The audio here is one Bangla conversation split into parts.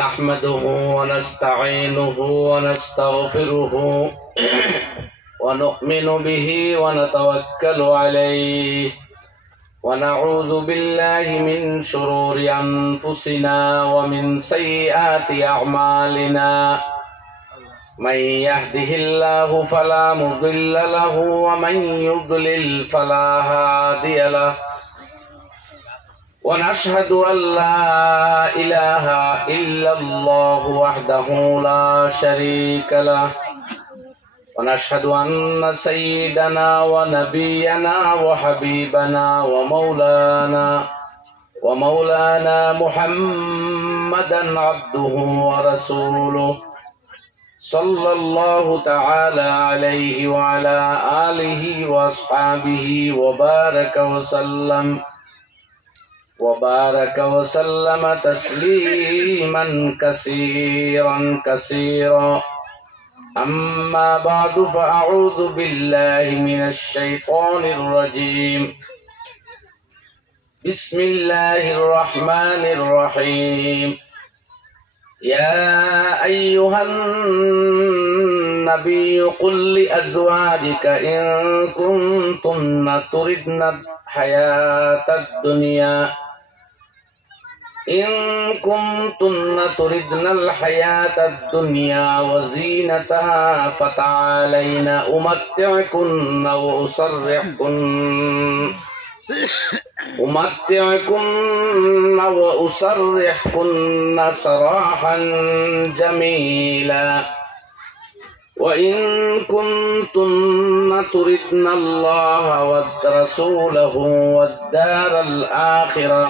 نحمده ونستعينه ونستغفره ونؤمن به ونتوكل عليه ونعوذ بالله من شرور أنفسنا ومن سيئات أعمالنا من يهده الله فلا مضل له ومن يضلل فلا هادي له ونشهد أن لا إله إلا الله وحده لا شريك له ونشهد أن سيدنا ونبينا وحبيبنا ومولانا محمدا عبده ورسوله صلى الله تعالى عليه وعلى آله وأصحابه وبارك وسلم تسليما كثيرا أما بعد فأعوذ بالله من الشيطان الرجيم بسم الله الرحمن الرحيم يا أيها النبي قل لأزواجك إن كنتن تردن الحياة الدنيا وزينتها فتعالين أمتعكن وأسرحكن سراحا جميلا وإن كنتن تردن الله ورسوله والدار الآخرة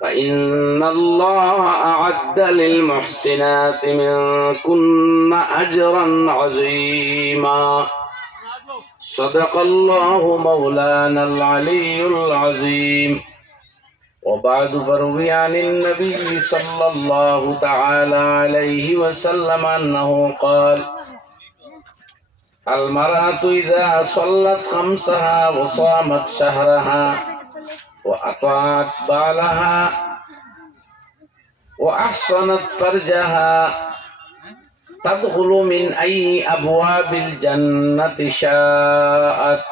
فإن الله أعد للمحسنات منكن أجرا عظيما صدق الله مولانا العلي العظيم وبعد فروي عن النبي صلى الله تعالى عليه وسلم أنه قال المرأة إذا صلت خمسها وصامت شهرها وأطاعت بالها وأحصنت فرجها تدخل من أي أبواب الجنة شاءت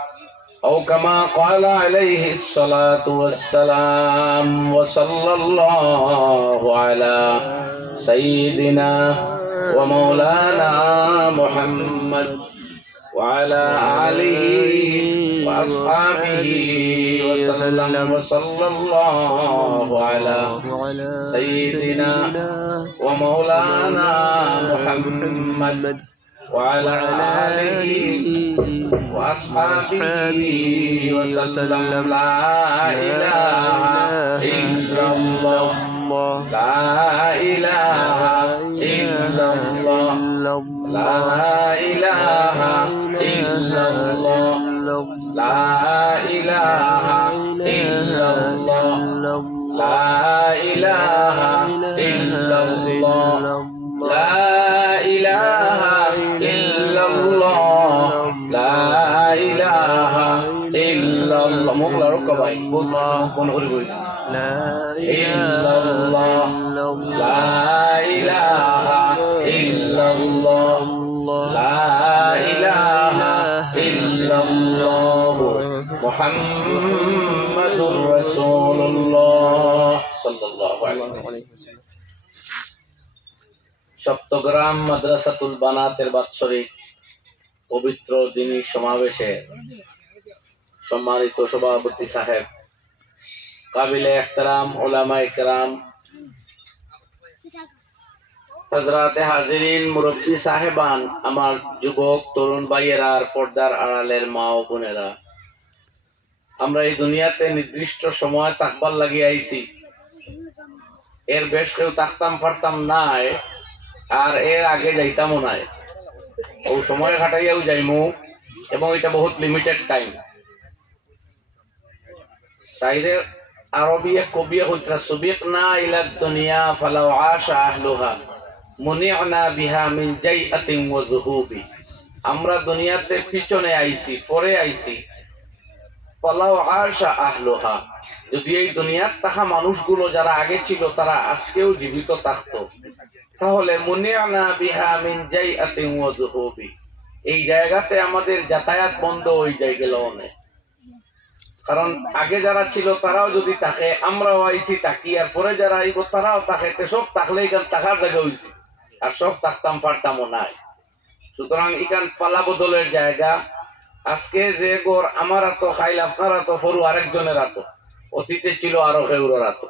أو كما قال عليه الصلاة والسلام وصلى الله على سيدنا ومولانا محمد وعلى آله وأصحابه وسلم وصلى الله على سيدنا ومولانا محمد وعلى آله وأصحابه وسلم لا إله إلا الله لا إله إلا الله لا إله إلا الله لا إله إلا الله لا إله إلا الله لا إله إلا الله لا إله إلا الله مغلا ركباي لا إلا الله لا إله إلا الله لا إله إلا الله محمد رسول الله صلى الله عليه وسلم সপ্তগ্রাম মাদ্রাসাতুল বানাতের বাৎসরিক পবিত্র দিনী সমাবেশে সম্মানিত সভাপতি সাহেব, কাবিলে এহতারাম উলামায়ে কেরাম, হযরতে হাজিরিন, মুরব্বী সাহেবান, আমার যুবক তরুণ ভাইয়েরা আর পর্দার আড়ালের মা ও বোনেরা, আমরা এই দুনিয়াতে নির্দিষ্ট সময় থাকবার লাগিয়ে আইছি। এর বেশ কেউ থাকতাম পারতাম নাই, আর এর আগে যাইতামও নাই। ও সময় কাটাইয়াও যাইমু, এবং এটা বহুত লিমিটেড টাইম। শাইরে আরবিয়া কবিয়া হইতরা সুবিকনা ইলা দুনিয়া ফালাউ আশা আহলুহা মুনি'না বিহা মিন জাইআতিন ওয়া যুহুবি। আমরা দুনিয়াতে পিছনে আইছি, পরে আইছি। ফালাউ আশা আহলুহা, যদি এই দুনিয়ার থাকা মানুষগুলো যারা আগে ছিল তারা আজকেও জীবিত থাকতো, তাহলে মুনিয়ানা বিহা মিন জাইআতিন ওয়া যুহুবি, এই জায়গাতে আমাদের যাতায়াত বন্ধ হয়ে যায় গেল অনেক। কারণ আগে যারা ছিল তারাও যদি থাকে, আমরাও আইছি তাকি, আর পরে যারা আইব তারাও থাকে, সব থাকলে এখান থাকার জায়গা হয়েছে, আর সব থাকতাম পারতামও নাই। সুতরাং এখান পালা বদলের জায়গা। আজকে যে গোর আমার আতো খাইল আপনার আতো সরু আরেকজনের আতো, অতীতে ছিল আরো কেউর আতো।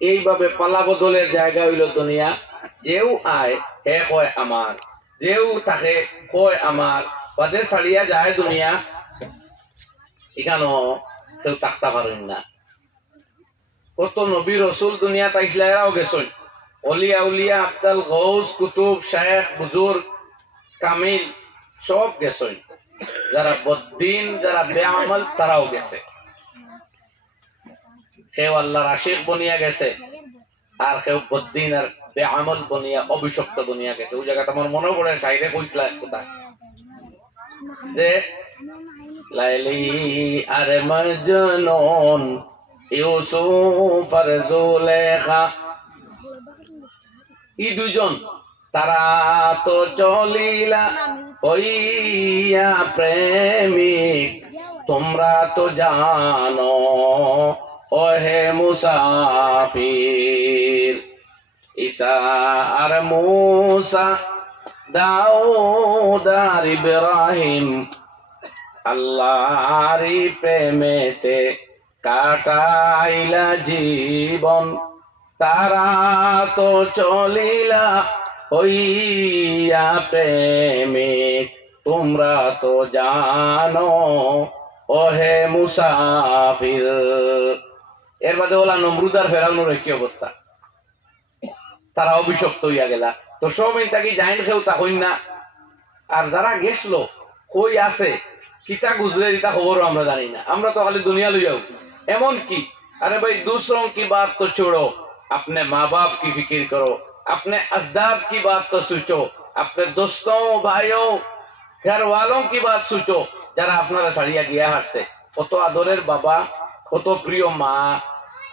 এইভাবে পালা বদলের জায়গা হইল দুনিয়া। যেও আয় হে কয় আমার, যেও থাকে কয় আমার, বাদে ছাড়িয়া যায় দুনিয়া, এখানেও কেউ থাকতে পারেন না। কত নবী রসুল দুনিয়া তাইছিল, এরাও গেছেন। অলিয়া উলিয়া আফতাল গৌস কুতুব শেখ বুজুর্গ কামিল সব গেছেন। যারা বদ্দিন যারা বেআমল তারাও গেছে। কেউ আল্লাহর আশিক বনিয়া গেছে, আর কেউ বদ্দিন আর বেআমল বনিয়া অভিশপ্ত বনিয়া গেছে। ওই জায়গাটা আমার মনে পড়ে, সাইডে কইছিল কোথায় যে লাইলি আর মজনুন ইউসুফ আর জুলেখা, এই দুজন তারা তো চলিলা হইয়া প্রেমিক, তোমরা তো জানো ওহে মুসাফির। ঈসা আর মূসা দাউদ আর ইব্রাহিম আল্লাহরি প্রেমেতে কাটাইলা জীবন, তারা তো চলিলা হইয়া প্রেমিক, তোমরা তো জানো ওহে মুসাফির। এর বাদে ওলা নমরুদার ফেরাউনের কি অবস্থা, তারা অভিশপ্ত হইয়া গেলা। তো সব তাকে জাইন খেউ তা হইন না। আর যারা গেছিল কই আছে কিতা গুজরে দিতা খবরও আমরা জানি না। আমরা তো খালি দুনিয়া লই যাও। এমন কি, अरे भाई दूसरों की बात तो छोड़ो, अपने माँ बाप की फिक्र करो, अपने अजदाद की बात तो सोचो, अपने दोस्तों भाइयों घर वालों की बात सोचो, যারা আপনারা ছাড়িয়া গিয়া হারছে। কত আদরের বাবা, কত প্রিয় মা,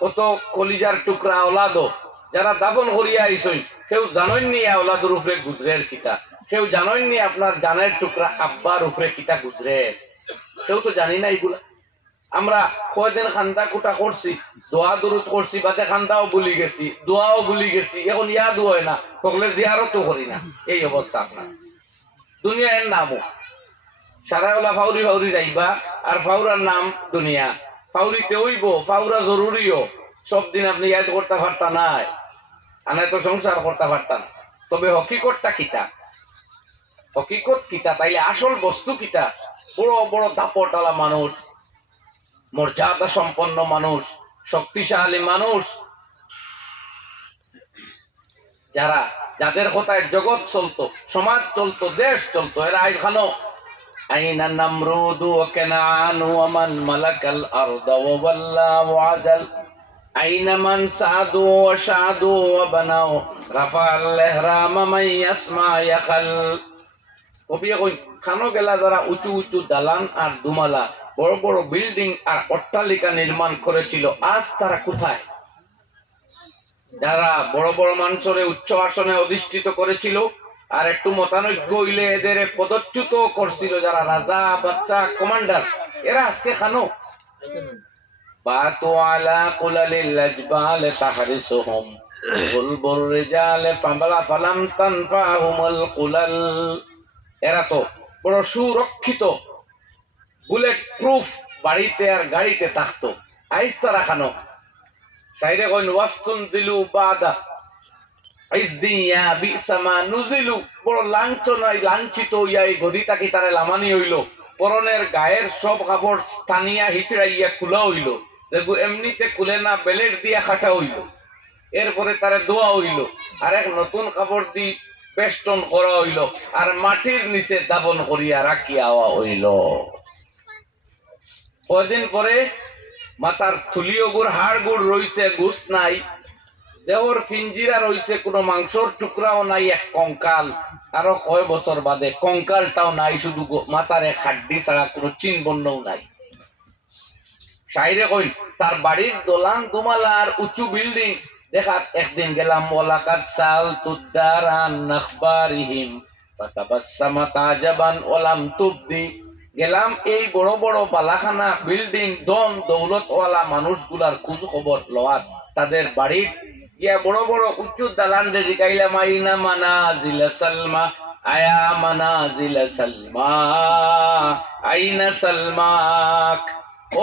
কত কলিজার টুকরা ওলাদো যারা দাফন করিয়া আইসই, কেউ জানেননি ওলাদের উপরে গুজরের কিতা, কেউ জানেননি আপনার জানের টুকরা আব্বার উপরে কিতা গুজরে, কেউ তো জানি না এগুলা। আমরা কয়দিন খান্দা কুটা করছি, দোয়া দরুদ করছি, বাদে খান্দাও ভুলি গেছি, দোয়াও ভুলি গেছি, এখন ইয়াদ হয় না, সকলে জিয়ারতও করি না। এই অবস্থা আপনার দুনিয়া। এর নামও সারাওলা ফাউরি ফাউরি যাইবা, আর ফাউরার নাম দুনিয়া। ফাউরিতে হইব, ফাউরা জরুরিও, সব দিন আপনি ইয়াদ করতে পারতা নাই, আনায় তো সংসার করতে পারতাম। তবে হকিকতটা কিতা, হকিকত কিতা, তাইলে আসল বস্তু কিতা? বড় বড় দাপটালা মানুষ, মর্যাদা সম্পন্ন মানুষ, শক্তিশালী মানুষ, যারা যাদের কথায় জগৎ চলতো, সমাজ চলতো, দেশ চলতো, এরা আইখানো আইনা নামরুদু ওয়া কানানু ওয়া মান মালাকাল আরদা ওয়া ওয়াল্লা ওয়া আদাল, আইনা মান সাদু ওয়া শাদু ওয়া বানাও রাফাল ইহরাম মান ইয়াসমা ইয়াখাল। কবি কই খানো গেলা যারা উঁচু উঁচু দালান আর দুমালা বড় বড় বিল্ডিং আর অট্টালিকা নির্মাণ করেছিল, আজ তারা কোথায়? যারা বড় বড় মানুষের উচ্চ আসনে অধিষ্ঠিত করেছিল, আর একটু মতানৈক্য হইলে এদের পদচ্যুত করছিল, যারা রাজা বাদশা কমান্ডার, এরা আজকে খানো। বাতু আলা কুলালিল লাজবাল তাহরিসুহুম বুলবুল রিজাল ফামালা ফালাম তানফাহুমুল কুলাল। এরা তো বড় সুরক্ষিত বুলেট প্রুফ বাড়িতে আর গাড়িতে থাকতো, আইস তারা খানো। সাইরে কইন ওয়াস্তুন দিলু বাদা ইজদিয়া বিসামা নুজিলু, বড় লাঞ্ছনায় লাঞ্ছিত হইয়া এই গদিটাকে তারে লামানি হইল, পরনের গায়ের সব কাপড় স্থানিয়া হিচড়াইয়া খুলা হইল, দেখো এমনিতে খুলে না, বেলেট দিয়া খাটা হইল, এরপরে তারে দোয়া হইল, আর এক নতুন কাপড় দি বেষ্টন করা হইল, আর মাটির নিচে দাপন করিয়া রাখিয়া হইল। কয়দিন পরে মাথার থুলিও গুড়, হাড় গুড় রইছে, গুস নাই, দেহর পিঞ্জিরা রইছে, কোনো মাংসর টুকরাও নাই, এক কঙ্কাল। আরো কয় বছর বাদে কঙ্কালটাও নাই, শুধু মাথার এক হাড্ডি ছাড়া কোনো চিহ্ন বর্ণও নাই। শাইরে কই তার বাড়ির দোলান দুমালার উঁচু বিল্ডিং দেখাত। একদিন গেলাম ওয়ালাকাদ সাল তুদ্দারান নাখবারিহিম ফাতাবাসসামা তাজাবান ওয়ালাম তুবদি। গেলাম এই বড় বড় বালাখানা বিল্ডিং দন দৌলত ওয়ালা মানুষগুলার খোঁজ খবর লওয়াত। তাদের বাড়ির গিয়া বড় বড় উঁচু দালান রে জিকাইলাম আইনা মানাজিল সালমা, আয়া মানাজিল সালমা আইনা সালমাক।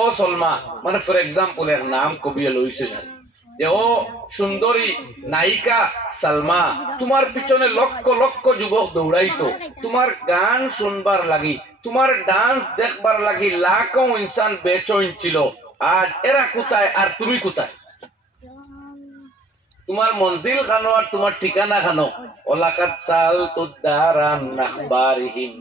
ও সলমা, মানে ফর এক্সাম্পল এর নাম কবি লইছে যে ও সুন্দরী নায়িকা সালমা, তোমার পিছনে লক্ষ লক্ষ যুবক দৌড়াইতো তোমার গান শুনবার লাগি, তোমার ডান্স দেখবার লাগি লাখো ইনসান বেচইন ছিল। আজ এরা কোথায় আর তুমি কোথায়? তোমার মঞ্জিল খানো আর তোমার ঠিকানা খানো। ওলাকাত সাল তুদ্দারান নাখবারিহিম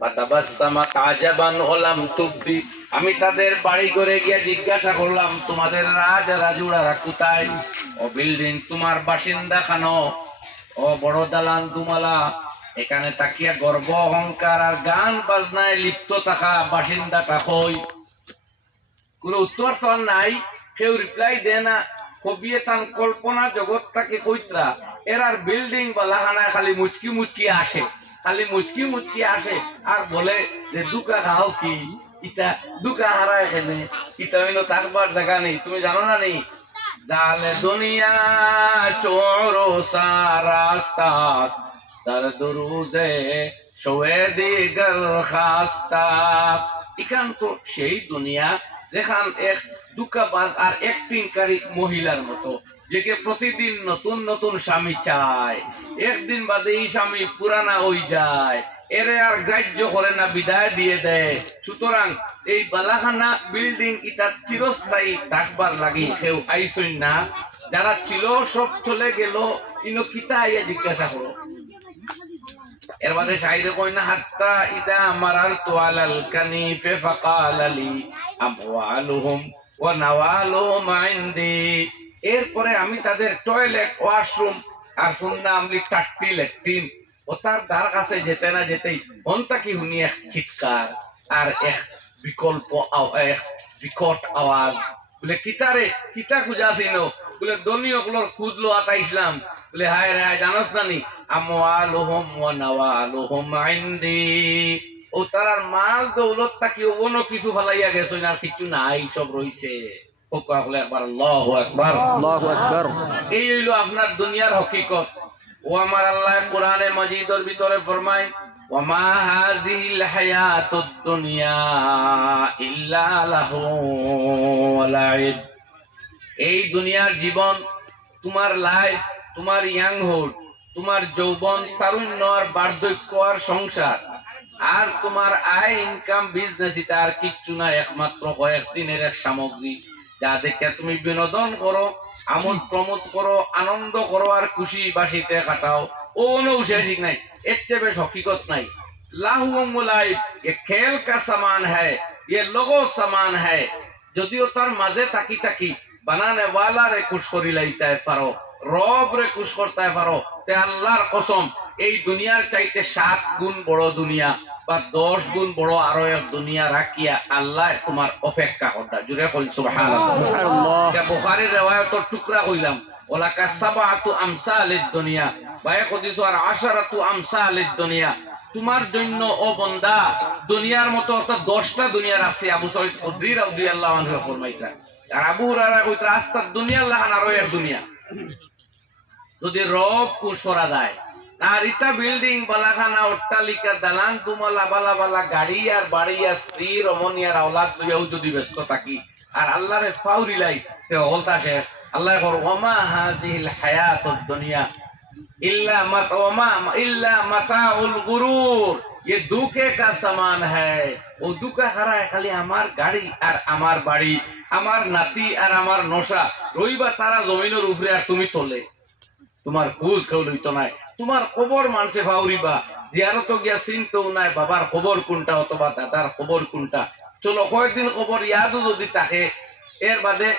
ফাতাবাসসামা তাজাবান ওয়ালাম তুবদি। আমি তাদের বাড়ি ঘরে গিয়া জিজ্ঞাসা করলাম তোমাদের রাজ রাজুড়ারা কোথায়? ও বিল্ডিং তোমার বাসিন্দা খানো, ও বড় দালান দুমালা, এখানে তাকিয়া গর্ব অহংকার আর গান বাজনায় লিপ্ত থাকা বাসিন্দাটা কই? কোনো উত্তর তো নাই, কেউ রিপ্লাই দেয় না। কবিয়ে তান কল্পনা জগৎটাকে কইতরা এরার বিল্ডিং বালাখানায় খালি মুচকি মুচকি আসে, খালি মুচকি মুচকি আসে আর বলে যে দুকা খাও কি ইটা দুকা হারায় এখানে, ইটা হইলো থাকবার জায়গা নেই। তুমি জানো না নেই জালে দুনিয়া চোরো সারাস্তাস তার দুরুজে শোয়ে দিগর খাস্তাস। এখান তো সেই দুনিয়া যেখান এক দুকাবাজ আর অ্যাক্টিংকারী মহিলার মতো, যে প্রতিদিন নতুন নতুন স্বামী চায়, একদিন বাদে এই স্বামী পুরানা হয়ে যায়, এরে আর গ্রাহ্য করে না, বিদায় দিয়ে দেয়। সুতরাং এই বালাখানা বিল্ডিং এটা চিরস্থায়ী থাকবার লাগি কেউ আইসই না। যারা ছিল সব চলে গেল, ইনো কিতা আইয়া জিজ্ঞাসা করো। এর বাদে শাইরে কই না হাত্তা ইদা মারারতু আলাল কানিফে ফাকালা লি আমওয়ালুহুম ওয়া নাওয়ালুহুম ইনদি। এরপরে আমি তাদের টয়লেট ওয়াশরুম আর শুনলাম টাট্টি ল্যাট্রিন ও তার দ্বার কাছে যেতে না যেতেই অন্তা কি শুনি এক চিৎকার আর এক বিকট আওয়াজ। বলে কিতারে কিতা খুঁজাছিল? বলে দলীয় গুলোর খুঁজলো আতা ইসলাম। বলে হায় রে জানোস না নি আমওয়ালুহুম ওয়া নাওয়ালুহুম ইনদি। ও তার মাল দৌলত তাকি অন্য কিছু ফালাইয়া গেছে আর কিছু নাই, সব রইছে। এই হইল আপনার দুনিয়ার হকিকত। ও আমার আল্লাহ কোরআনে মাজিদের ভিতরে ফরমায় ওয়ামা হাযিহিল হায়াতুদ দুনিয়া ইল্লা লাহু ওয়া লাইব। এই দুনিয়ার জীবন, তোমার লাইফ, তোমার ইয়াংহুড, তোমার যৌবন, তারুণ্য আর বার্ধক্য আর সংসার আর তোমার আয় ইনকাম বিজনেস, এটা আর কিচ্ছু না, একমাত্র কয়েকদিনের এক সামগ্রী যা দেখে তুমি বিনোদন করো, আমোদ প্রমোদ করো, আনন্দ করো আর খুশি বাসিতে কাটাও। ও ঠিক নাই, এর চেয়ে বেশ হকিকত নাই। লাহুলাইব ये खेल का सामान है, ये लोगो सामान है। যদিও তার মাঝে তাকি তাকি বানানে ওয়ালা রে খুশ করি লাইতে পারো, রব রে খুশ করতে পারো, তে আল্লাহর কসম এই দুনিয়ার চাইতে 7 গুণ বড় দুনিয়া বা 10 গুণ বড় আরো এক দুনিয়া রাখিয়া আল্লাহ তোমার অপেক্ষা করতা। জুড়ে কই সুবহানাল্লাহ। এটা বুখারীর riwayatর টুকরা কইলাম ওলাকা সাবাতু আমসালিদ দুনিয়া বা এক হাদিস আর 10 আমসালিদ দুনিয়া। তোমার জন্য ও বান্দা দুনিয়ার মতো অর্থাৎ 10টা দুনিয়ার আছে। আবু সাঈদ খুদরি রাদিয়াল্লাহু আনহু ফরমাইতা। আর আবু হুরায়রা কইতা রাস্তার দুনিয়ার লাগান আরো এক দুনিয়া যদি রব খুশ করা যায়। আর ইটা বিল্ডিং বালাখানা অট্টালিকা দালান দুমালা বালা বালা গাড়ি আর বাড়ি আর স্ত্রী রমণী আর আওলাদ লইয়াও যদি ব্যস্ত থাকি আর আল্লাহরে ফাউরি লাই তে হলতা শেষ। আল্লাহ কর ওমা হাযিহিল হায়াতুদ দুনিয়া इल्ला मताउल गुरूर, ये धोखे का सामान है। ও দুকা হারায় খালি আমার গাড়ি আর আমার বাড়ি, আমার নাতি আর আমার নশা রইবা তারা জমিনের উপরে আর তুমি তোলে। তোমার খোঁজ কেউ লইতো নাই, তোমার খবর মানুষে ভাউরিবা, জিয়ারত গিয়া চিনতেও নাই বাবার খবর কোনটা অথবা দাদার খবর কোনটা। চলো কয়েকদিন খবর ইয়াদও যদি থাকে, এর বাদে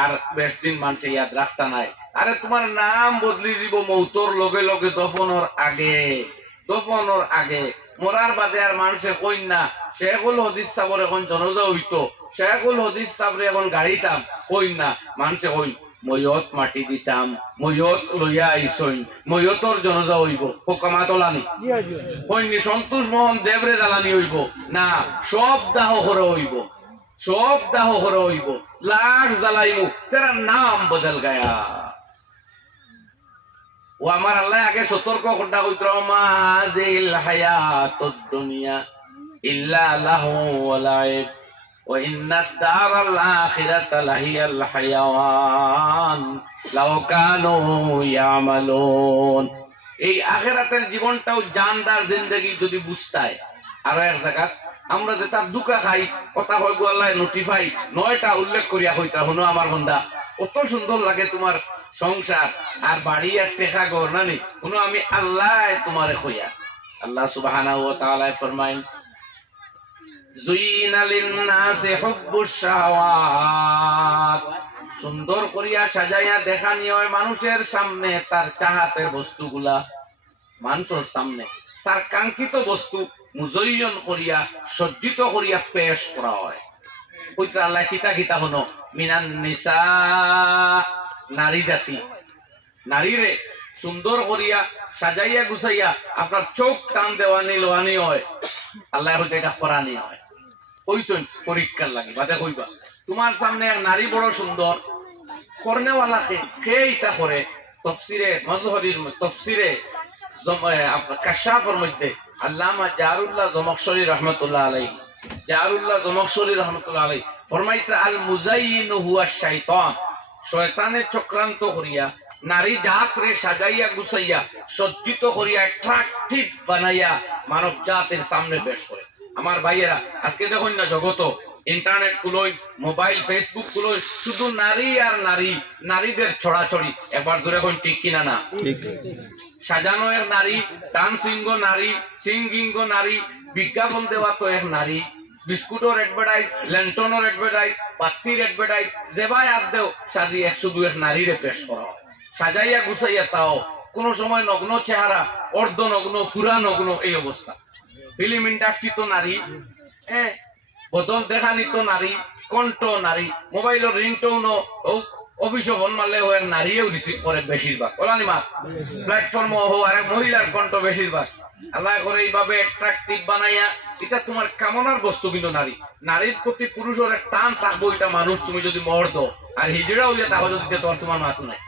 আর বেশ দিন মানুষে ইয়াদ রাস্তা নাই। আরে তোমার নাম বদলি দিব মৌতর লগে লগে, দফনের আগে মরার বাদে আর মানুষে কইন না শেখুল হদিস সাবর এখন জনজা হইতো শেখুল হদিস সাবরে এখন গাড়িতাম কই না মানুষে কই ময়ত মাটি দিতাম ময়ত লইয়া আইসইন ময়তর জনজা হইব হোকামা তোলানি কইনি সন্তোষ মোহন দেবরে জ্বালানি হইব না সব দাহ করে হইব সব দাহ করে হইব লাশ জ্বালাইমু তেরা নাম বদল গায়া ও আমার আল্লাহ আগে সতর্ক করতা কইত মাজিল হায়াতুদ দুনিয়া ইল্লা লাহু ওয়া লাইব ওয়া ইন্নাদ দারাল আখিরাতা লাহিয়াল হায়াওয়ান লাউ কানু ইয়ামালুন। এই আখিরাতের জীবনটাও জানদার জিন্দেগি যদি বুঝতায়। আর এক জায়গা আমরা যে তার দুকা খাই কথা হইব আল্লাহ নোটিফাই 9টা উল্লেখ করিয়া হইতা হনো আমার বন্ধা কত সুন্দর লাগে তোমার সংসার আর বাড়ি আর টেকা গর না নি কোনো আমি আল্লাহ তোমারে কইয়া আল্লাহ সুবহানাহু ওয়া তাআলা ফরমায় যুইনা লিন-নাসি হুব্বুশ শাহাওয়াত সুন্দর করিয়া সাজাইয়া দেখানি হয় মানুষের সামনে তার চাহাতের বস্তুগুলা মানুষের সামনে তার কাঙ্ক্ষিত বস্তু মুজয়্যন করিয়া সজ্জিত করিয়া পেশ করা হয়। কইতা আল্লাহ কিতা কিতা হনো মিনান নিসা নারী জাতি নারীরে সুন্দর করিয়া সাজাইয়া গুছাইয়া আপনার চোখ টান দেওয়ানি লোয়ানি হয় আল্লাহ হইতে এটা করানি হয় কইছেন পরীক্ষার লাগে বাদে কইবা তোমার সামনে এক নারী বড় সুন্দর করনেওয়ালাকে কে এটা করে তফসিরে মাজহরির তফসিরে কাশাফের মধ্যে আল্লামা জারুল্লাহ জমখশরী রহমাতুল্লাহ আলাইহি জারুল্লাহ জমখশরী রহমাতুল্লাহ আলাইহি ফরমাইতে আল মুজাইয়িনু হুয়া শাইতান শয়তানের চক্রান্ত করিয়া নারী জাতরে সাজাইয়া গুছাইয়া সজ্জিত করিয়া অ্যাট্রাকটিভ বানাইয়া মানব জাতের সামনে পেশ করে। আমার ভাইয়েরা আজকে দেখুন না জগত ইন্টারনেট খুলোই মোবাইল ফেসবুক খুলোই শুধু নারী আর নারী নারীদের ছড়াছড়ি একবার জোরে কোন ঠিক কিনা না সাজানো এক নারী ডান্সিং নারী সিঙ্গিং নারী বিজ্ঞাপন দেওয়া তো এক নারী বিস্কুটর এডভার্টাইজ ল্যান্টনের এডভার্টাইজ বাতির এডভার্টাইজ যেবাই আপ দেও সাজি শুধু এক নারীরে পেশ করা সাজাইয়া গুছাইয়া তাও কোন সময় নগ্ন চেহারা অর্ধ নগ্ন পুরা নগ্ন এই অবস্থা। ফিল্ম ইন্ডাস্ট্রি তো নারী হ্যাঁ বদল দেখানি তো নারী কণ্ঠ নারী মোবাইলের রিংটোনও অফিসে ফোন মারলে ও নারীও রিসিভ করে বেশিরভাগ ওলানি মা প্ল্যাটফর্ম হো আর মহিলার কণ্ঠ বেশিরভাগ আল্লাহ করে এইভাবে অ্যাট্রাকটিভ বানাইয়া এটা তোমার কামনার বস্তু কিন্তু নারী নারীর প্রতি পুরুষের এক টান থাকবো এটা মানুষ তুমি যদি মর্দ আর হিজড়া হইলে তাহলে যদি তোমার মাথা নাই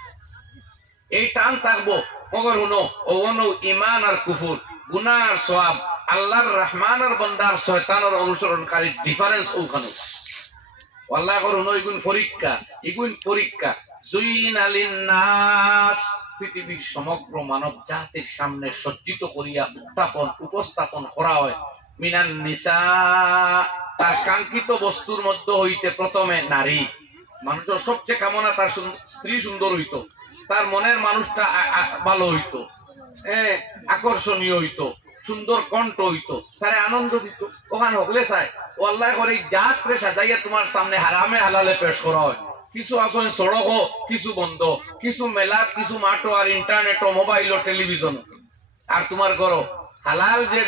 এই টান থাকবো মগর হুনো ও অনু ইমান আর কুফুর গুনাহ আর সওয়াব আল্লাহর রহমানের বান্দার শয়তানের অনুসরণকারী ডিফারেন্স ওখানে আল্লাহ করুন এগুন পরীক্ষা যুইনা লিন-নাস পৃথিবীর সমগ্র মানব জাতির সামনে সজ্জিত করিয়া উপস্থাপন করা হয় মিনান নিসা তার কাঙ্ক্ষিত বস্তুর মধ্যে হইতে প্রথমে নারী মানুষের সবচেয়ে কামনা তার স্ত্রী সুন্দর হইতো তার মনের মানুষটা ভালো হইতো আকর্ষণীয় হইতো সুন্দর কণ্ঠ হইতো তারে আনন্দ দিত ওখানে হকলে চায় ও আল্লাহ করে জাতরে সাজাইয়া তোমার সামনে হারামে হালালে পেশ করা হয়। কিছু আসন সড়ক কিছু বন্ধ কিছু মেলা কিছু মাঠো আর ইন্টারনেট মোবাইল ও টেলিভিশন আর তোমার করো হালাল যে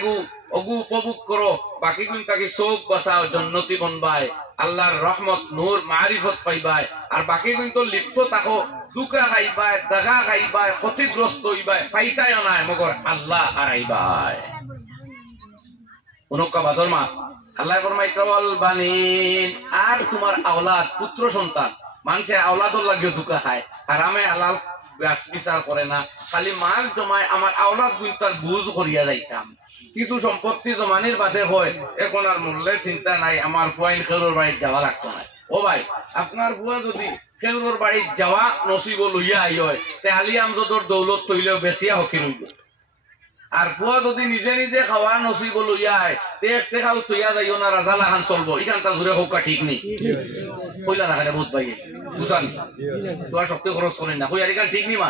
অগু উপভোগ করো বাকি গুণ তাকে চোখ বাঁচাও জন্নতি বনবায় আল্লাহর রহমত নূর মারিফত পাইবায় আর বাকি গুণ তো লিপ্ত থাকো দুকা খাইবায় দাগা খাইবায় ক্ষতিগ্রস্ত হইবায় ফাইতায় নাই মগর আল্লাহ হারাইবায় অনুকা বাদর মা আল্লাহ ফরমাইতাল বানিন আর তোমার আওলাদ পুত্র সন্তান মানুষের আওলাদর লাগিয়ে দুকা খায় হারামে হালাল বিচার করে না খালি মাল জমায় আমার আওলাদ গুণ তার বুঝ করিয়া যাইতাম কিছু সম্পত্তি জমানির বাদে হয় এখন আর মূল্যের চিন্তা নাই আমার পয়েন্ট খেলোর বাড়ির যাওয়া লাগতো না। ও ভাই আপনার বুয়া যদি খেলোর বাড়ির যাওয়া নসিব লইয়া আই হয় তে আলী আমজদর দৌলত তৈলেও বেশিয়া হকি রইব আর বুয়া যদি নিজে নিজে খাওয়া নসিব লইয়া আয় তে খাও তৈয়া যাইও না রাজা লাগান চলবো এখানটা জুড়ে হোক ঠিক নেই কইলা না বহুত ভাই বুঝান তোমার শক্তি খরচ করেন না কই আর এখান ঠিক নি মা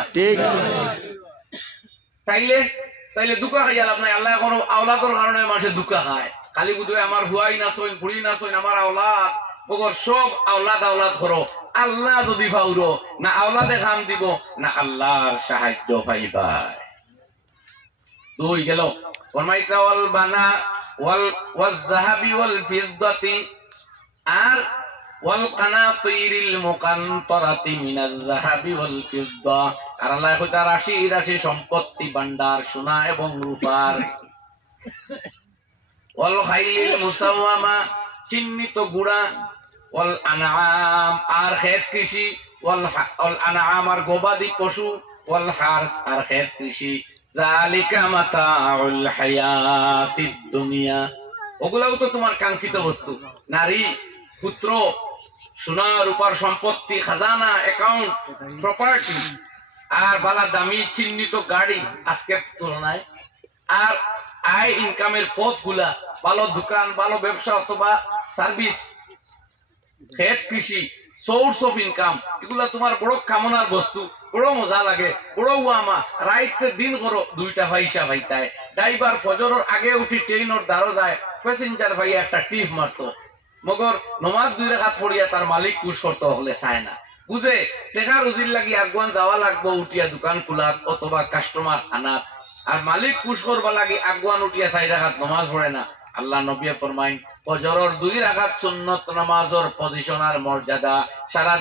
তাইলে দুকা খাইয়া লাভ নাই আল্লাহ কোনো আওলাদর কারণে মানুষের দুকা খায় খালি বুধ আমার হুয়াই নাচইন ফুড়ি নাচইন আমার আওলাদ ওগর সব আওলাদ করো আল্লাহ যদি ভাউরো না আওলাদে কাম দিব না আল্লাহর সাহায্য পাইবাই। দুই গেল ফরমাইতা ওয়াল বানা ওয়াল যাহাবি ওয়াল ফিদ্দাতি আর ওয়াল কানাতিরিল মুকান্তরাতি মিনাজ যাহাবি ওয়াল ফিদ্দা, আর আল্লাহ কইতা রাশি রাশি সম্পত্তি ভান্ডার সোনা এবং রূপার। ওয়াল খাইলিল মুসাওয়ামা, চিহ্নিত ঘোড়া। ওয়াল আনআম, আর খেত কৃষি। ওয়াল আনআম, আর গবাদি পশু। ওয়াল হারস, আর খেত কৃষি। যালিকা মাতাউল হায়াতিদ দুনিয়া, ওগুলাও তো তোমার কাঙ্ক্ষিত বস্তু। নারী, পুত্র, সোনা রূপার সম্পত্তি, খাজানা, অ্যাকাউন্ট, প্রপার্টি, আর বালা দামি চিহ্নিত গাড়ি আজকের তুলনায়। আর আয় ইনকামের পথগুলা, ভালো দোকান, ভালো ব্যবসা অথবা সার্ভিস, ক্ষেত কৃষি, সোর্স অফ ইনকাম, এগুলা তোমার বড় কামনার বস্তু, বড় মজা লাগে, বড় ওয়ামা। রাইতে দিন করো দুইটা পয়সা ভাইতায়। ড্রাইভার ফজরের আগে উঠি ট্রেনের দ্বারো যায়, প্যাসেঞ্জার ভাই একটা টিপ মারতো, মগর নমাজ 2 রাকাত পড়িয়া তার মালিক কুশ করতে হলে চায় না। বুঝে টেকা রুজির লাগি আগুয়ান যাওয়া লাগবো উঠিয়া দোকান খোলাত অথবা কাস্টমার আনাত, আর মালিক কুশ করবা লাগি আগুয়ান উঠিয়া 4 রাকাত নমাজ পড়ে না। আল্লাহ নবী ফরমাইন, ফজরের 2 রাকাত সুন্নত নামাজের পজিশন আর মর্যাদা সারা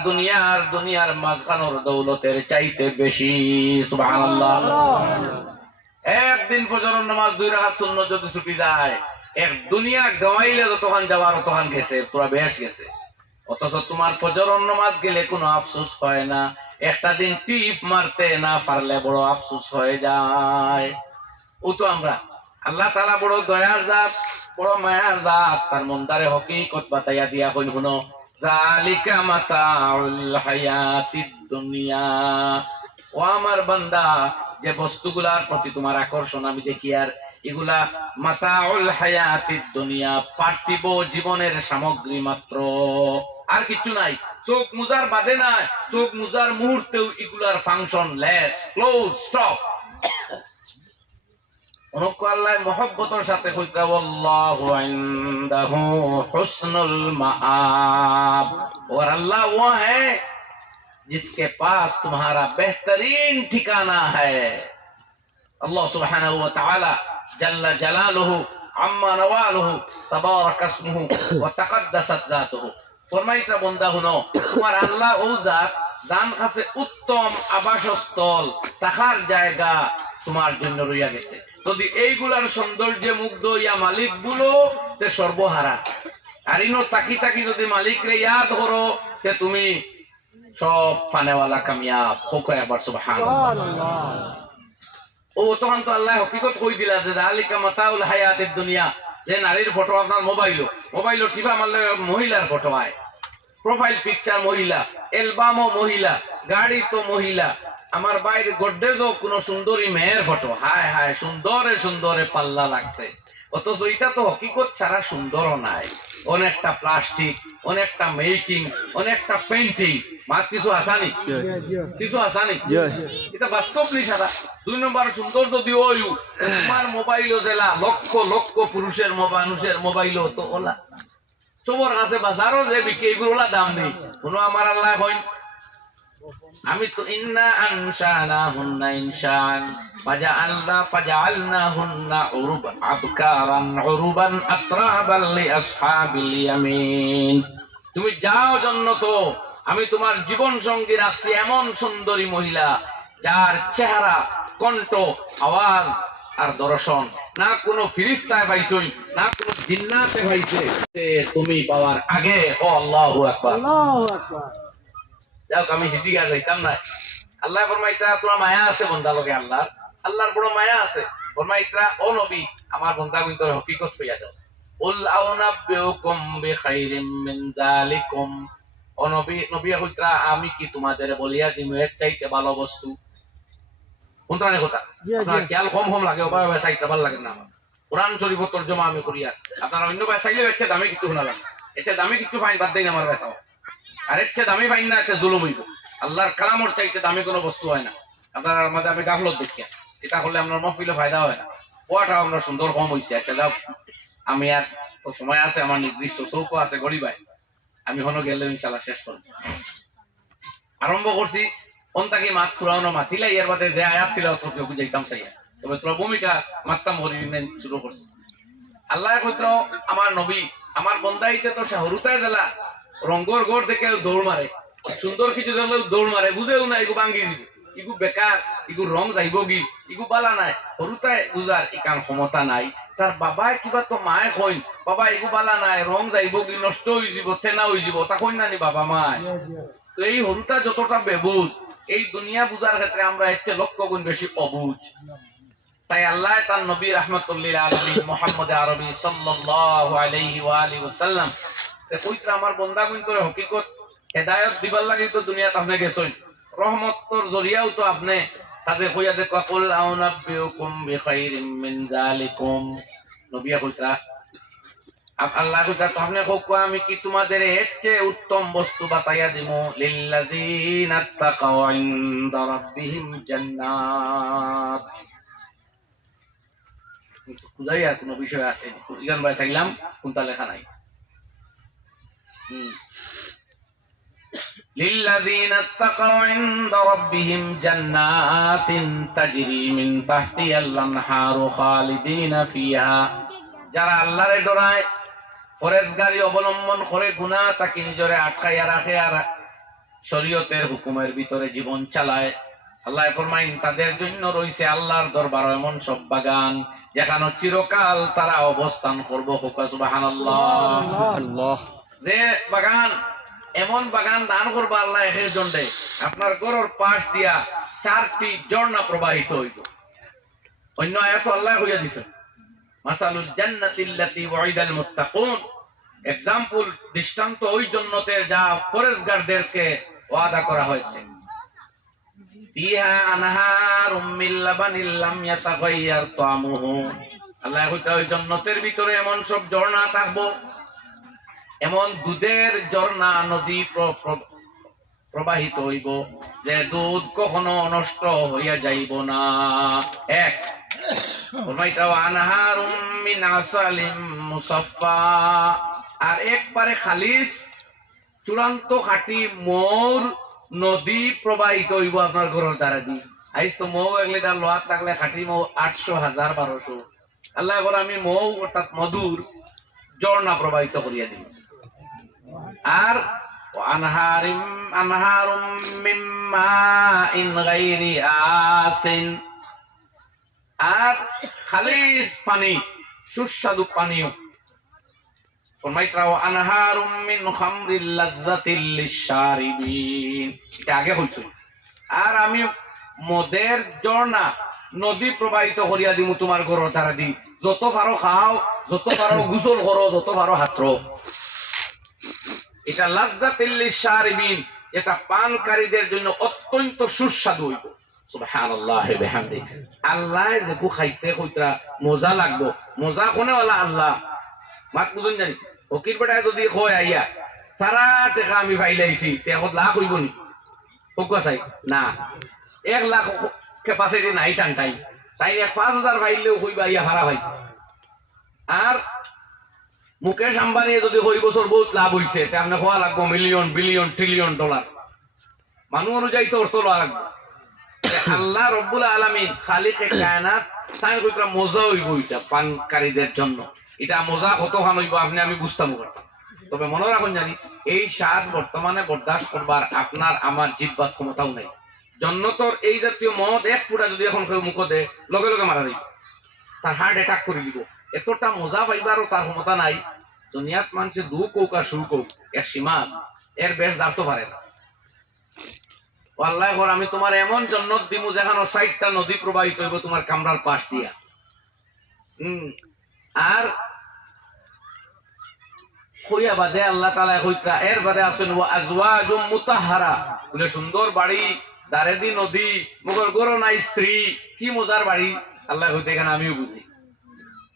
দুনিয়ার মাঝখানোর দৌলতের চাইতে বেশি। সুবহানাল্লাহ। একদিন ফজরের নামাজ 2 রাকাত সুন্নত যদি ছুটি যায়, এক দুনিয়া গমাইলে যতক্ষণ যাওয়ার ততক্ষণ গেছে, পুরা বেশ গেছে। অথচ তোমার ফজরের নামাজ গেলে কোনো আফসোস হয় না, একটা দিন টিপ মারতে না পারলে বড় আফসোস হয়ে যায়। ও তো আমরা, আল্লাহ তাআলা বড় দয়ার জাত, বড় মায়ার জাত, তার মন্দারে হকিকত বাতাইয়া দিয়া কইল, শুনো, যালিকা মাতাউল হায়াতিদ দুনিয়া। ও আমার বান্দা, যে বস্তুগুলার প্রতি তোমার আকর্ষণ আমি দেখি, আর এগুলা মাতাউল হায়াতিদ দুনিয়া, পার্থিব জীবনের সামগ্রী মাত্র, আর কিছু নাই। চোখ মুজার বাদে নাই, চোখ মুজার মুহূর্তেও এগুলার ফাংশন লেস, ক্লোজ, স্টপ। আল্লাহ মোহব্বতের সাথে কইতা, আল্লাহু ইনদাহু হুসনুল মাআব, और अल्लाह वो है जिसके पास तुम्हारा बेहतरीन ठिकाना है। अल्लाह सुब्हानहु व तआला जल्ल जलालुहु अम्मा नवालुहु तबारक अस्मुहु व तक़द्दसत जातुहु। फरमाइता बंदा हुनो, তোমার আল্লাহ ও জাত যার কাছে উত্তম আবাসস্থল, থাকার জায়গা তোমার জন্য রইয়া গেছে। যদি এইগুলার সৌন্দর্যে মুগ্ধ ইয়া মালিক গুলো সে সর্বহারা, আর ইনো তাকি তাকি যদি মালিক রে ইয়াদ করো সে তুমি সব ফানেওয়ালা কামিয়াব হোক। একবার সুবহানাল্লাহ। ও তখন তো আল্লাহ হকিকত কই দিলা যে যালিকা মাতাউল হায়াতিদ দুনিয়া, যে নারীর ফটো আপনার মোবাইল টিপা মারলে মহিলার ফটো আয়, প্রোফাইল পিকচার মহিলা, অ্যালবামও মহিলা, গাড়ি তো মহিলা, আমার বাইরে গড্ডেজও কোন সুন্দরী মেয়ের ফটো। হায় হায়, সুন্দরে সুন্দরে পাল্লা লাগছে, অথচ এটা তো হকিকত ছাড়া সুন্দরও নাই। অনেকটা প্লাস্টিক, অনেকটা মেকিং, অনেকটা পেন্টিং, মাত কিছু আসানি, কিছু আসানি, এটা বাস্তব নি সারা। 2 নম্বর সুন্দর যদি ওই তোমার মোবাইলও জেলা লক্ষ লক্ষ পুরুষের মানুষের মোবাইলও তো ওলা সবার কাছে বাজারও যে বিকে, এগুলো দাম নেই কোনো। আমার আল্লাহ কইন, আমি তো ইন্না আনশানাহুন্না ইনশান ফাজআলনাহুন্না আবকারান উরুবান আতরাবান লিআসহাবিল ইয়ামিন। তুমি যাও জন্নত, আমি তোমার জীবন সঙ্গী রাখছি এমন সুন্দরী মহিলা যার চেহারা, কণ্ঠ, আওয়াজ আর দর্শন না কোনো ফিরিস্তায় পাইছই, না কোনো জিন্নাতে পাইছে, তুমি পাওয়ার আগে। ও আল্লাহু আকবার, আল্লাহু আকবার। যাও, আমি হিদিগা যাইতাম না। আল্লাহ ফরমাইতা, তোমার মায়া আছে বন্দা লগে, আল্লাহর বড় মায়া আছে। ফরমাইতা, ও নবী, আমার বন্দা কিন্তু হকিকত হইয়া যাও। উল আউনাবিউকুম বিখাইরিম মিন যালিকুম, ও নবী কইতা, আমি কি তোমাদের বলিয়া দিমু এর চাইতে ভালো বস্তু? কোনটানে কথা আপনার খেয়াল কম লাগে, ওভাবে চাইতে ভালো লাগে না। আমার কোরআন শরীফ তরজমা আমি করিয়া, আপনারা অন্য ভাই চাইলে এর দামি কিছু শোনা লাগে, এর দামি কিছু ফাইন বাদ দেয় না আমার কাছে। আর এর দামি ফাইন না, একটা জুলুম হইব। আল্লাহর কালামর চাইতে দামি কোনো বস্তু হয় না। আপনার মাঝে আমি গাফলত দেখি, এটা করলে আপনার মহফিলে ফায়দা হয় না। পোয়াটা আমরা সুন্দর কম হয়েছে। একটা যাও, আমি আর সময় আছে, আমার নির্দিষ্ট চৌকো আছে গরিবাই, আমি হনো গেলে ইনশাল্লাহ শেষ করব। আরম্ভ করছি কোনটাকে মাত ফুরানো মাতিলাই, এর বাদে যে আয়াত ছিল বুঝাইতাম চাইয়া, তবে তোরা ভূমিকা মারতাম হরি শুরু করছি। আল্লাহ কইতো আমার নবী আমার বন্দাইতে তো সহরুতায় দিলা রঙ্গর গোড় দেখে দৌড় মারে সুন্দর কিছু দেখলে দৌড় মারে বুঝেও না এগু ভাঙ্গি দিব ইগু বেকার ইগু রং যাইব গি ইগু বালা নাই সরুতায় বুঝার ইকান ক্ষমতা নাই তার বাবায় কিবা তো মায়ে কইন বাবা ইগু বালা নাই রং যাইব গি নষ্ট হয়ে যাব থেনা হয়ে যাব তা কইন নানি বাবা মায় তো এই হরুতা যতটা বেবুজ এই দুনিয়া বুঝার ক্ষেত্রে আমরা হচ্ছে লক্ষ গুণ বেশি অবুঝ তাই আল্লাহ তার নবী রাহমাতুল্লিল আলামিন মুহাম্মদ আরবি সাল্লাল্লাহু আলাইহি ওয়া আলিহি ওয়াসাল্লাম তে কইতা আমার বান্দা গুণ করে হকিকত হেদায়েত দিবার লাগি তো দুনিয়াতে আপনি গেছই রহমতের জরিয়াও তো আপনি তাদের কইয়া দেখো কুল আউনাবিউকুম বিখাইরিম মিন যালিকুম নবী কইতা আল্লাহ কইতা তো আপনি কও আমি কি তোমাদের এর চেয়ে উত্তম বস্তু বাতাইয়া দিমু লিল্লাযিনা তাকাউ ইনদা রাব্বিহিম জান্নাত খুঁজাইয়া কোনো বিষয় আছে ইগান ভাই থাকলাম কোনটা লেখা নাই লিল্লাযীনা তাকাউ ইনদা রাব্বিহিম জান্নাতিন তাজরি মিন তাহতিহাল আনহারু খালিদিনা ফিহা যারা আল্লাহরে ডরায় পরেজগারি অবলম্বন করে গুনাহ তাকে নিজরে আটকাইয়া রাখে আর শরীয়তের হুকুমের ভিতরে জীবন চালায় আল্লাহ ফরমাইন তাদের জন্য রয়েছে আল্লাহর দরবার এমন সব বাগান যেখানে চিরকাল তারা অবস্থান করবো সুবহানাল্লাহ যে বাগান এমন বাগান দান করবো আল্লাহ এর জন্য আপনার ঘরের পাশ দিয়া 4টি ঝর্ণা প্রবাহিত হইব অন্য আয়াত আল্লাহ কইয়া দিছে মাসালুল জান্নাতিল্লাতী ওয়াইদাল মুত্তাকুন এক্সাম্পল দৃষ্টান্ত ওই জান্নাতের যা পরেজগারদেরকে ওয়াদা করা হয়েছে ফিহা আনহারুম মিন লাবানিল লাম ইয়াতাগায়্যার তা'মুহু আল্লাহ কইতা ওই জান্নাতের ভিতরে এমন সব ঝর্ণা থাকবো এমন দুধের ঝর্ণা নদী প্রবাহিত হইব যে দুধ কখনো নষ্ট হইয়া যাইব না এক ফরমাইতাও আনহারুম মিন আসালিম মুসাফফা আর একবারে খালিস চূড়ান্ত খাঁটি মৌর নদী প্রবাহিত হইব আপনার ঘরের দ্বারা দি আইস তো মৌ এক লিটার লোহা থাকলে খাঁটি মৌ 800 1000 1200 আল্লাহ করে আমি মৌ অর্থাৎ মধুর ঝর্ণা প্রবাহিত করিয়া দিব আর আনহারুম মিন মাইন গায়রি আসিন আর খালিস পানি সুস্বাদু পানীয় ফরমাইতাও আনহারুম মিন খামরিল লাযযাতিল লিশারিবিন এটা আগে হইছে আর আমি মদের ঝর্ণা নদী প্রবাহিত করিয়া দিমু তোমার ঘরের দ্বারা দি যত পারো খাও যত পারো গোসল করো যত পারো হাতরো এটা লাযযাতিল লিশারিবিন এটা পানকারীদের জন্য অত্যন্ত সুস্বাদু হইব সুবহানাল্লাহ বিহামদি আল্লাহ যেকু খাইতে কইতা মজা লাগবো মজা কোনে ওলা আল্লাহ মাত বুঝুন জানি ফকির বেটায় যদি কয় আইয়া সারা টাকা আমি পাইলাইছি তেখত লাখ হইব নি কোকা চাই না 1 লাখ ক্যাপাসিটি নাই টানটাই তাই 5000 পাইলেও কইবা ইয়া ভাড়া পাইছে আর মুকেশ আম্বানি যদি কই বছর বহুত লাভ হইছে তে আপনি খোয়া লাগবো মিলিয়ন বিলিয়ন ট্রিলিয়ন ডলার মানুষ অনুযায়ী তো অর্থ লাগবে আল্লাহ রব্বুল আলামিন খালিকে কায়নাত তাই কইরা মজা হইব এটা পানকারীদের জন্য এটা মজা কতখান হইব আপনি আমি বুঝতাম না তবে মনে রাখুন জানি এই স্বাদ বর্তমানে বরদাস্ত করবার আপনার আমার জিহ্বার ক্ষমতাও নাই জান্নাতের এই জাতীয় মদ এক ফুটা যদি এখন কেউ মুখ দে লগে লগে মারা দিব তার হার্ট অ্যাটাক করে দিব এতটা মজা পাইবারও তার ক্ষমতা নাই দুনিয়াত মানুষের দুঃখ হোক আর সুখ হোক এর সীমা এর বেশ দাঁড়তে পারে না আল্লাহ আমি তোমার এমন জান্নাত দিমু যেখানে 60টা নদী প্রবাহিত হইব তোমার কামরার পাশ দিয়া আর কইয়া বাদে আল্লাহ তাআলা কইতা এর বাদে আছেন ওয়া আজওয়াজুম মুতাহহারা বলে সুন্দর বাড়ি দারেদি নদী মগর গরো নাই স্ত্রী কি মজার বাড়ি আল্লাহ কইতে এখানে আমিও বুঝি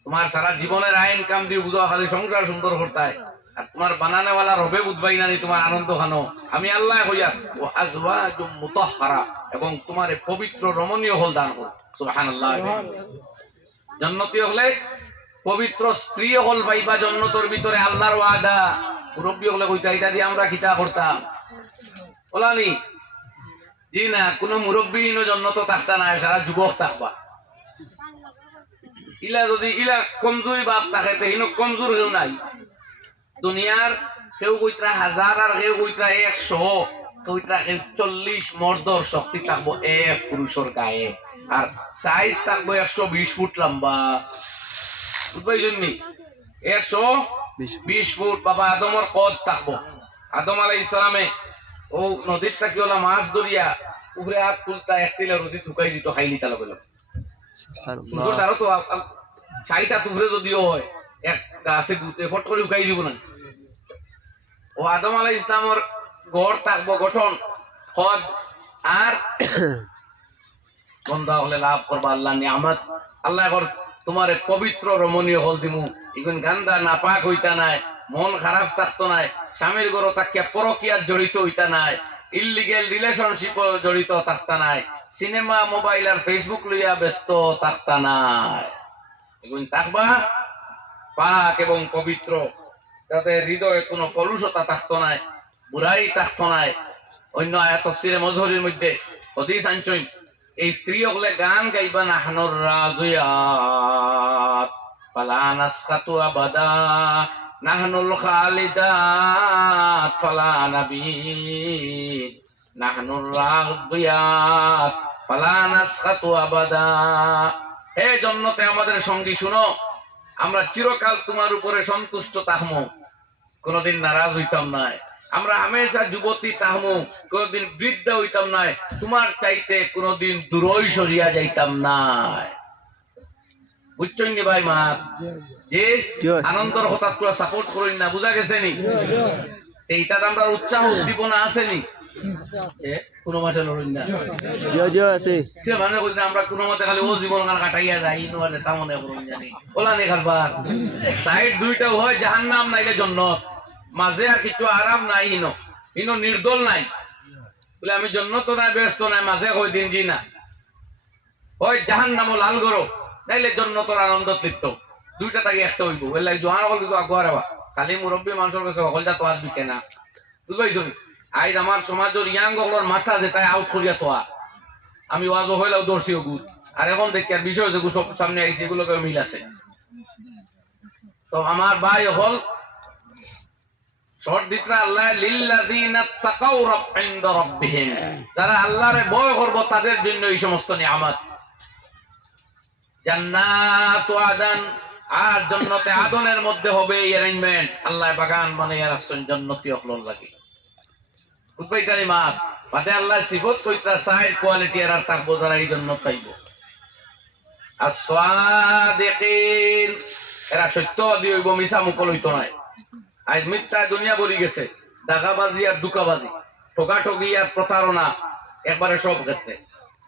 তোমার সারা জীবনের আইন কাম দিয়ে বুঝা খালি সংসার সুন্দর করতায় আর তোমার বানানেওয়ালা রবে বুঝবাই না তোমার আনন্দ খানো আমি আল্লাহ কইয়া ও আজওয়াজুম মুতাহহারা এবং তোমার পবিত্র রমণীয় হল দান কর সুবহানাল্লাহ জান্নাতি হলে পবিত্র স্ত্রী হল পাইবা জান্নাতের ভিতরে আল্লাহর ওয়াদা মুরব্বি হলে কইতা এটা দিয়ে আমরা খিতা করতাম বলানি জি না কোন মুরব্বি জান্নাত থাকতা না সারা যুবক থাকবা ইলা যদি ইলা কমজোরি বাপ থাকে তেহিন কমজোর কেউ নাই দুনিয়ার কেউ কইতরা 1000 আর কেউ কইতরা 100 কইতরা 40 মর্দর শক্তি থাকবো এক পুরুষের গায়ে আর সাইজ থাকবো 120 ফুট লম্বা বুঝবাই জন্যি 120 ফুট বাবা আদমর কদ থাকবো আদম আলাইহিস সালামে ও নদীর থাকি ওলা মাছ ধরিয়া উপরে হাত তুলতা একটিলা নদী ঢুকাই দিত খাইলি তালা বললাম তারও তো সাইটা তুবরে যদিও হয় এক গাছে গুতে ফট করে ঢুকাই দিব না ও আদম আলাইহিস ইসলামর গড় থাকবো গঠন কদ আর বন্ধা হলে লাভ করবা আল্লাহ নিয়ামত আল্লাহ কর তোমার পবিত্র রমণীয় হল দিমু এখন গান্দা নাপাক হইতা নাই মন খারাপ থাকতো নাই স্বামীর গড় তাকিয়া পরকিয়ার জড়িত হইতা নাই ইলিগেল রিলেশনশিপ জড়িত থাকতা নাই সিনেমা মোবাইল আর ফেসবুক লইয়া ব্যস্ত থাকতা নাই এখন থাকবা পাক এবং পবিত্র যাতে হৃদয়ে কোনো কলুষতা থাকতো নাই বুড়াই থাকতো নাই অন্য আয়াত তাফসীরে মজহরির মধ্যে হাদিস আনছেন এই স্ত্রী হলে গান গাইবা নাহনুর রাজিয়াত ফালা নাসখাতু আবাদা নাহনুল খালিদাত ফালা নাবিদ নাহনুর রাজিয়াত ফালা নাসখাতু আবাদা হে জান্নাতে আমাদের সঙ্গী শুনো আমরা চিরকাল তোমার উপরে সন্তুষ্ট থাকবো কোনদিন নারাজ হইতাম নাই আমরা হামেশা যুবতী তাহমু কোনদিন বৃদ্ধ হইতাম নাই তোমার চাইতে কোনদিন দূরই সরিয়া যাইতাম নাই বুঝছেন নি ভাই মা যে আনন্দর হঠাৎ করে সাপোর্ট করেন না বুঝা গেছে নি এইটা আমরা উৎসাহ উদ্দীপনা আছে নি কোনো মাসে লড়ুন না আছে সে মানে বলতে আমরা কোনো মতে খালি ও জীবন গান কাটাইয়া যাই মানে তা মনে করুন জানি ওলা নে খাবার সাইড দুইটা হয় জাহান্নাম নাইলে জান্নাত মাঝে আর কিছু আরাম নাই হিনো হিনো নির্দল নাই বলে আমি জান্নাত নাই ব্যস্ত নাই মাঝে কই দিন জি না হয় জাহান্নাম লাল গরো নাইলে জান্নাতের আনন্দ তৃপ্ত দুইটা তাকে একটা হইব এর লাগি জোয়ান হল কিন্তু আগুয়ারেবা খালি মুরব্বী মানুষের কাছে হলটা তো আসবি কেনা বুঝবাইছো আজ আমার সমাজের ইয়াং গুলোর মাথা যে তাই আউট করিয়া তোয়া আমি ওয়াজ হইলেও দর্শি গুড আর এখন দেখি আর বিষয় যেগুলো সব সামনে আইছে এগুলোকে মিল আছে তো আমার ভাই হল শর্ট দিকরা আল্লাহ লিল্লাযিনা তাকাউ ইনদা রাব্বিহিম যারা আল্লাহরে ভয় করবে তাদের জন্য এই সমস্ত নিয়ামত জান্নাতু আদান আর জান্নাতে আদনের মধ্যে হবে এই অ্যারেঞ্জমেন্ট আল্লাহ বাগান বানাইয়া রাখছেন জান্নাতি হলর লাগি বুঝবাই কারি মা বাদে আল্লাহ সিফত কইতা সাইড কোয়ালিটি আর তার বোঝার এই জন্য পাইব as-sadiqin এরা সত্যবাদী হইব মিছা মুখল হইতো নাই আজ মিথ্যা দুনিয়া বলি গেছে দাগাবাজি আর দুকাবাজি ঠকাঠকি আর প্রতারণা একবারে সব ক্ষেত্রে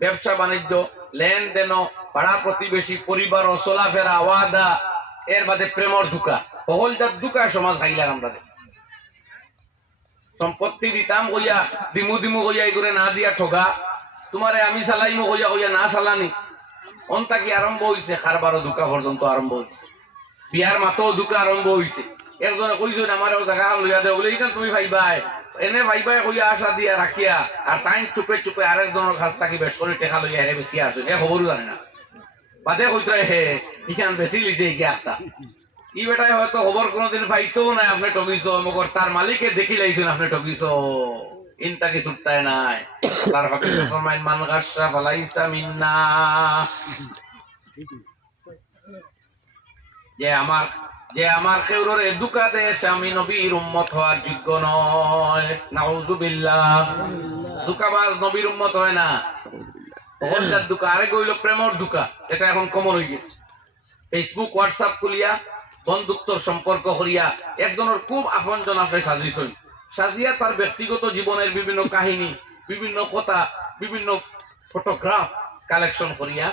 ব্যবসা বাণিজ্য লেনদেন পাড়া প্রতিবেশী পরিবার ও চলাফেরা ওয়াদা এর বাদে প্রেমর ধোঁকা হলদার ধোঁকা সমাজ খাইলাম আমরা সম্পত্তি দিতাম কইয়া দিমু দিমু কইয়া এগুলো না দিয়া ঠগা তোমারে আমি চালাইমু কইয়া কইয়া না চালানি অন্তা কি আরম্ভ হইছে কারবারও ধোঁকা পর্যন্ত আরম্ভ হইছে বিয়ার মাতেও ধোঁকা আরম্ভ হইছে একজনে কইছো আমার জায়গা লইয়া দেও বলে ইখান তুমি ভাইবাই এনে ভাইবাই কইয়া আশা দিয়া রাখিয়া আর টাইম চুপে চুপে আরেকজনের কাছ থাকি বেশ করে টেকা লইয়া হেরে বেশি আসো এ খবরও জানে না বাদে কইতো হে ইখান বেশি লিজে গিয়ে একটা ই বেটাই হয়তো খবর কোনোদিন পাইতো নাই আপনি ঠকিছ মগর তার মালিকে দেখি লাইছেন আপনি ঠকিছ ইনটা কি ছুটতায় নাই তার হাফিজ ফরমাইন মান গাশা ফালাইসা মিন্না যে আমার কেউরে দুকা দেশ আমি নবীর উম্মত হওয়ার যোগ্য নয় নাউযুবিল্লাহ দুকাবাজ নবীর উম্মত হয় না ওর দুকা আরে কইলো প্রেমর দুকা এটা এখন কমন হয়ে গেছে ফেসবুক হোয়াটসঅ্যাপ খুলিয়া বন্ধুত্বর সম্পর্ক করিয়া একজনের খুব আপনজন আপনি সাজিয়েছেন সাজিয়া তার ব্যক্তিগত জীবনের বিভিন্ন কাহিনী বিভিন্ন কথা বিভিন্ন ফটোগ্রাফ কালেকশন করিয়া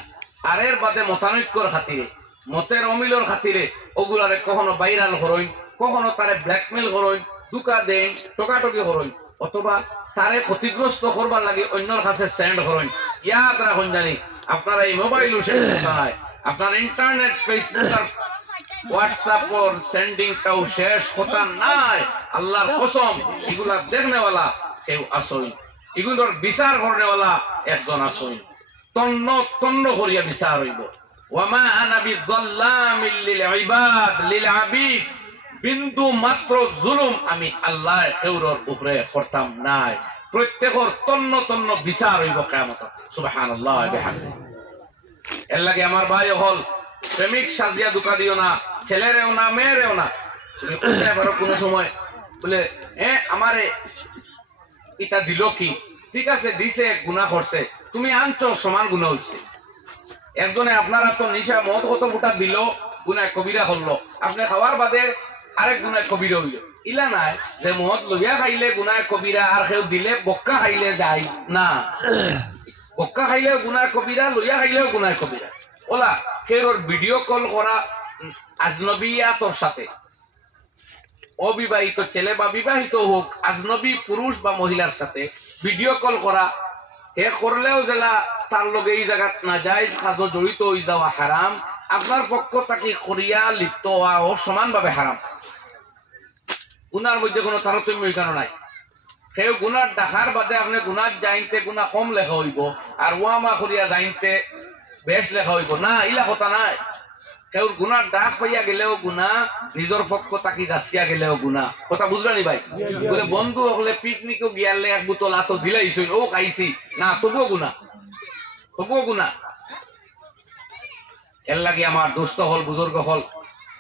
আর এর বাদে মতানৈক্যর খাতিরে মতের অমিলর খাতিরে ওগুলারে কখনো ভাইরাল করইন কখনো তারে ব্ল্যাকমেল করইন দুকা দেন টোকাটকি করইন অথবা তারে ক্ষতিগ্রস্ত করবার লাগে অন্যর কাছে সেন্ড করইন ইয়াদ রাখুন জানি আপনারা এই মোবাইল শেষ আপনার ইন্টারনেট ফেসবুক আর হোয়াটসঅ্যাপ ওর সেন্ডিংটাও শেষ কথা নাই আল্লাহর কসম এগুলা দেখনেওয়ালা কেউ আসই এগুলোর বিচার করনেওয়ালা একজন আসই তন্ন তন্ন করিয়া বিচার হইব ওয়ামা আনা বিযাল্লামিল লিল ইবাদ লিল আবিদ, বিন্দু মাত্র জুলুম আমি আল্লাহ কেউরর উপরে করতাম নাই। প্রত্যেকর তন্ন তন্ন বিচার হইব কিয়ামতত। সুবহানাল্লাহ ওয়া বিহামদিহি। এর লাগে আমার ভাই হল প্রেমিক সাজিয়া দুকা দিও না, ছেলেরেও না মেয়েরেও না। তুমি কোথায় পারো কোন সময় বলে আমারে এটা দিল কি, ঠিক আছে দিছে, গুনাহ করছে, তুমি আনছো সমান গুনাহ হইছে। একজনে আপনারা তো নিশা মদ কত ফুটা দিল, গুনাহ কবিরা হলো, আপনি খাওয়ার বাদে আরেক গুনাহ কবিরা হইল। ইলা নাই যে মদ লইয়া খাইলে গুনাহ কবিরা, আর কেউ দিলে বক্কা খাইলে যায় না। বক্কা খাইলেও গুনাহ কবিরা, লইয়া খাইলেও গুনাহ কবিরা। ওলা কেউর ভিডিও কল করা আজনবিয়াতর সাথে, অবিবাহিত ছেলে বা বিবাহিত হোক, আজনবী পুরুষ বা মহিলার সাথে ভিডিও কল করা, হে করলেও জেলা তার লগে এই জায়গা না যায়, কাজ জড়িত হয়ে যাওয়া হারাম। আপনার পক্ষ তাকে করিয়া লিপ্ত হওয়া সমানভাবে হারাম। গুনার মধ্যে কোনো তারতম্য এখানে নাই। সেই গুনার দেখার বাদে আপনি গুনার যাইতে গুনা কম লেখা হইব, আর ওয়ামা করিয়া যাইতে বেশ লেখা হইব না, ইলা কথা নাই। কেউ গুনার ডাক পাইয়া গেলেও গুনা, নিজের পক্ষ তাকি যাচিয়া গেলেও গুনা। কথা বুঝলেনি ভাই? বলে বন্ধু হলে পিকনিকও গিয়ালে এক বোতল আতো দিলাইছ, ও খাইছি না, তবুও গুনা, তবুও গুনা। এর লাগে আমার দোস্ত হল, বুজুর্গ হল,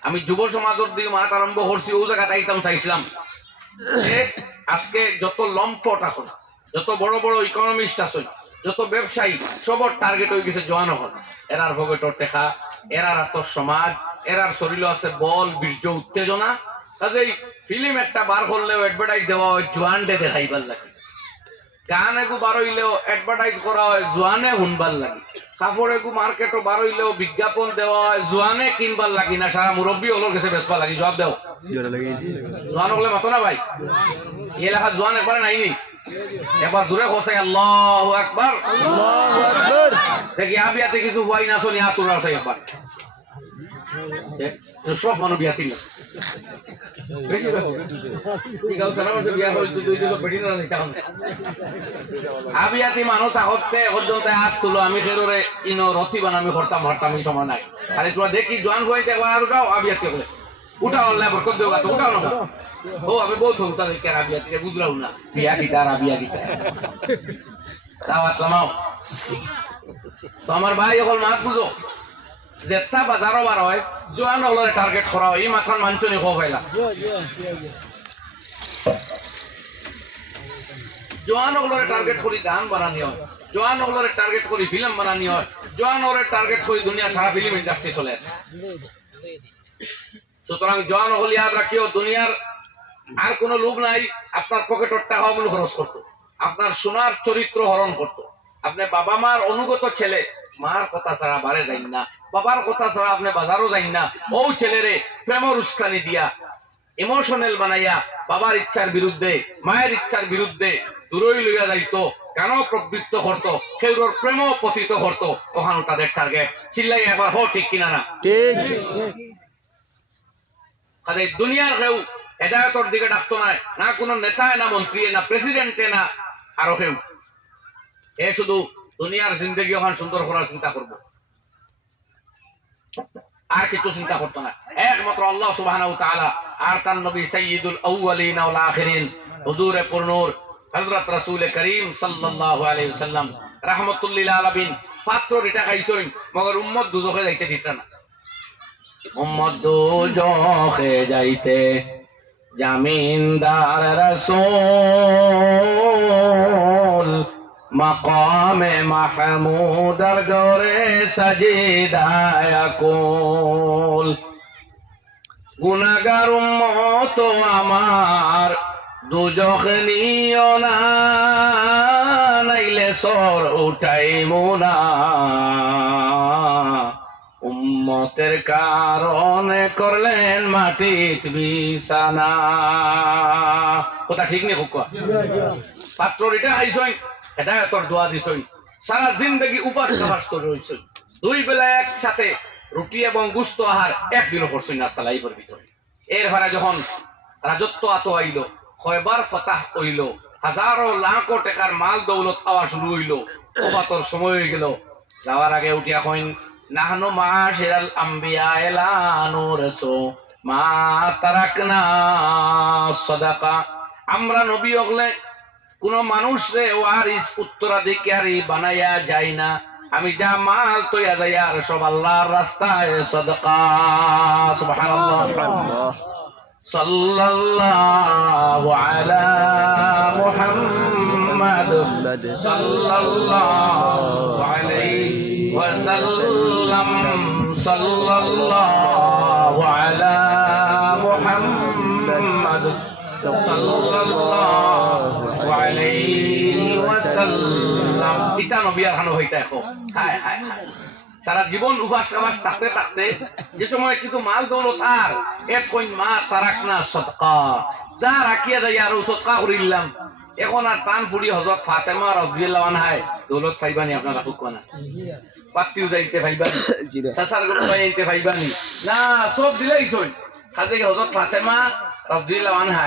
আমি যুব সমাজের দিকে মাত আরম্ভ করছি, ও জায়গা তাইতাম চাইছিলাম। আজকে যত লম্পট এখন, যত বড় বড় ইকোনমিস্ট আছেন, যত ব্যবসায়ী, সবর টার্গেট হয়ে গেছে জওয়ান হল। এরার ভোগেটর টেকা, এরার আত্মসমাজ, এরার শরীর আছে বল, বীর্য, উত্তেজনা। কাজেই ফিল্ম একটা বার করলেও অ্যাডভার্টাইজ দেওয়া হয় জোয়ানডে দেখাইবার লাগে, গান এগু বার হইলেও অ্যাডভার্টাইজ করা হয় জোয়ানে শুনবার লাগে, কাপড় এগু মার্কেটও বার হইলেও বিজ্ঞাপন দেওয়া হয় জোয়ানে কিনবার লাগি না, সারা মুরব্বী হলোর কাছে বেসবা লাগি। জবাব দেও, জোয়ান হলে মাতো না ভাই? এই এলাকার জোয়ান একবার নাইনি, একবার দূরে বসে আল্লাহু আকবার, আল্লাহু আকবার। দেখি আবিয়াতে কিছু হই না, শুনি আতুর আছে একবার সব মানুষ বিয়াতি না, আবিয়াতি মানুষ আগতে পর্যন্ত হাত তুলো, আমি ফেরোরে ইনো রথি বানামি করতাম হরতাম, এই সময় নাই। খালি তোরা দেখি জোয়ান হয়েছে একবার উঠাও, আবিয়াতি বলে উঠাও, আল্লাহ বরকত দেও, উঠাও না। ও আমি বহুত হতা দেখি আবিয়াতিকে বুঝলাম না, বিয়া গিটার আবিয়া গিটার দাওয়াত লামাও। তো আমার ভাই এখন মাত বুঝো, যেটা বাজারও বার হয় জোয়ান হলরে টার্গেট করা হয়, এই মাথার মানচনি খো পাইলা। জোয়ান হলরে টার্গেট করি গান বানানি হয়, জোয়ান হলরে টার্গেট করি ফিল্ম বানানি হয়, জোয়ান হলরে টার্গেট করি দুনিয়া সারা ফিল্ম ইন্ডাস্ট্রি চলে। সুতরাং জোয়ান হল ইয়াদ রাখিও, দুনিয়ার আর কোন লোক নাই আপনার পকেটের টাকা অমূল্য খরচ করতো, আপনার সোনার চরিত্র হরণ করতো। আপনি বাবা মার অনুগত ছেলে, মার কথা ছাড়া বারে যাই না, বাবার কথা ছাড়া আপনি বাজারও যাই না। ও ছেলেরে প্রেমর উস্কানি দিয়া ইমোশনাল বানাইয়া বাবার ইচ্ছার বিরুদ্ধে, মায়ের ইচ্ছার বিরুদ্ধে দূরই লইয়া যাইতো, কেন প্রবৃত্ত করতো, সেগুলোর প্রেম পতিত করতো। ওখানে তাদের টার্গেট চিল্লাই একবার হো, ঠিক কিনা না? ঠিক। তাদের দুনিয়ার কেউ হেদায়তর দিকে ডাকতো না, না কোনো নেতায়, না মন্ত্রী, না প্রেসিডেন্টে, না আরো কেউ। এ শুধু দুনিয়ার জিন্দগি ওখানে সুন্দর করার চিন্তা করবো, আর কিছু চিন্তা করতো না। একমাত্র আল্লাহ সুবহানাহু ওয়া তাআলা আর তার নবী সাইয়্যিদুল আউয়ালিন ওয়াল আখিরিন হুজুরে পুরনূর হযরত রাসূল করিম সাল্লাল্লাহু আলাইহি ওয়াসাল্লাম রাহমাতুল লিল আলামিন পাত্র রিটা খাইছেন, মগর উম্মত দুজখে যাইতে দিত না। উম্মত দুজখে যাইতে জামিনদার রাসূল মাকামে মাহমুদার গরে সাজিদায় কুল। গুনাহগার উম্মত আমার দুজখে নিও না, নাইলে সর উঠাইমু না। উম্মতের কারণে করলেন মাটিত বিছানা। কথা ঠিক নেই? পাত্র রিটা খাইছই, হেদায়তর দোয়া দিছই, সারা জিন্দগি উপাস খাবাস করে রইছই, দুই বেলা একসাথে রুটি এবং গুস্ত আহার একদিনও করছই নাস্তা লাইফের ভিতরে। এর ভাড়া যখন রাজত্ব আতো আইল, কয়বার ফতাহ হইল, হাজারো লাখো টাকার মাল দৌলত পাওয়া শুরু হইল, ওবাতর সময় হয়ে গেল, যাওয়ার আগে উঠিয়া কইন নাহনু মাশিরাল আম্বিয়া লা নুরসু মা তারাকনা সাদাকা। আমরা নবী হলে কোন মানুষরে ওয়ারিস উত্তরাধিকারী বানাইয়া যায় না। আমি যা মাল তৈয়া যাই আর সব আল্লাহর রাস্তায় সাদাকা। সুবহানাল্লাহ। সুবহানাল্লাহ। সাল্লাল্লাহু আলা মুহাম্মাদ সাল্লাল্লাহু আলাইহি ওয়াসাল্লাম। সাল্লাল্লাহু আলা মুহাম্মাদ সাল্লাল্লাহু আলাইহি ওয়াসাল্লাম। এটা নবী আর হানো হইতা এখন হায় হায় হায় সারা জীবন উপাস কাবাস থাকতে থাকতে যে সময় কিন্তু মাল দৌলত আর এক কইন মা তারাক না সদকা যা রাখিয়া যাই আর সদকা করিলাম। এখন আর টান ফুড়ি হজরত ফাতেমা রাদিয়াল্লাহু আনহা দৌলত পাইবানি আপনারা খুব কোনা পাত্তিও যাইতে পাইবানি চাচার গুলো যাইতে পাইবানি না সব দিলেই কই কাজে হজরত ফাতেমা রাদিয়াল্লাহু আনহা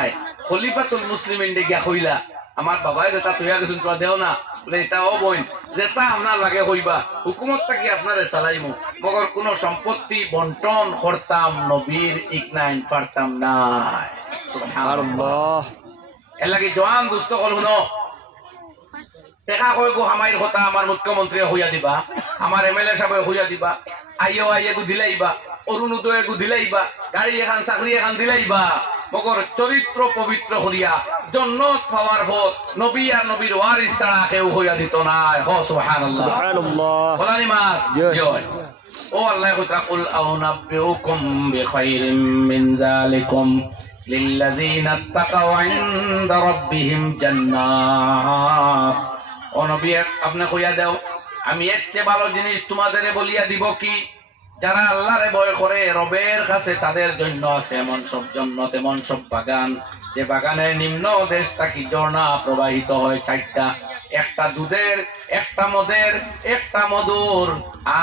খলিফাতুল মুসলিমিন দেখিয়া কইলা আমার বাবাই যেটা তৈয়া গেছেন তোরা দেও না বলে এটাও বই যেটা আপনার লাগে হইবা হুকুমত থাকি আপনারে চালাইমু মগর কোন সম্পত্তি বন্টন করতাম নবীর ইকনাইন পারতাম না। সুবহানাল্লাহ। এর লাগে জওয়ান দুষ্ট কল শুনো দেখা কই গো হামাইর কথা আমার মুখ্যমন্ত্রী হইয়া দিবা আমার এমএলএ সাহেব হইয়া দিবা আইয়ে গো দিলাইবা অরুণোদয় গো দিলাইবা গাড়ি এখান চাকরি এখান দিলাইবা মগর চরিত্র পবিত্র হইয়া জন্নত পাওয়ার পথ নবী আর নবীর ওয়ারিস ছাড়া কেউ হইয়া দিত না। হ সুবহানাল্লাহ সুবহানাল্লাহ। বলানি মা জয়। ও আল্লাহ কইতা কুল আউনাব্বিউকুম বিখাইরিম মিন যালিকুম লিল্লাযিনা তাকাউ ইনদা রাব্বিহিম জান্নাত। ও নবী আপনি কইয়া দাও আমি এর চেয়ে ভালো জিনিস তোমাদের বলিয়া দিব কি যারা আল্লাহরে ভয় করে রবের কাছে তাদের জন্য আছে এমন সব জান্নাত এমন সব বাগান যে বাগানের নিম্ন দেশ থাকি ঝর্ণা প্রবাহিত হয় চারটা একটা দুধের একটা মদের একটা মধুর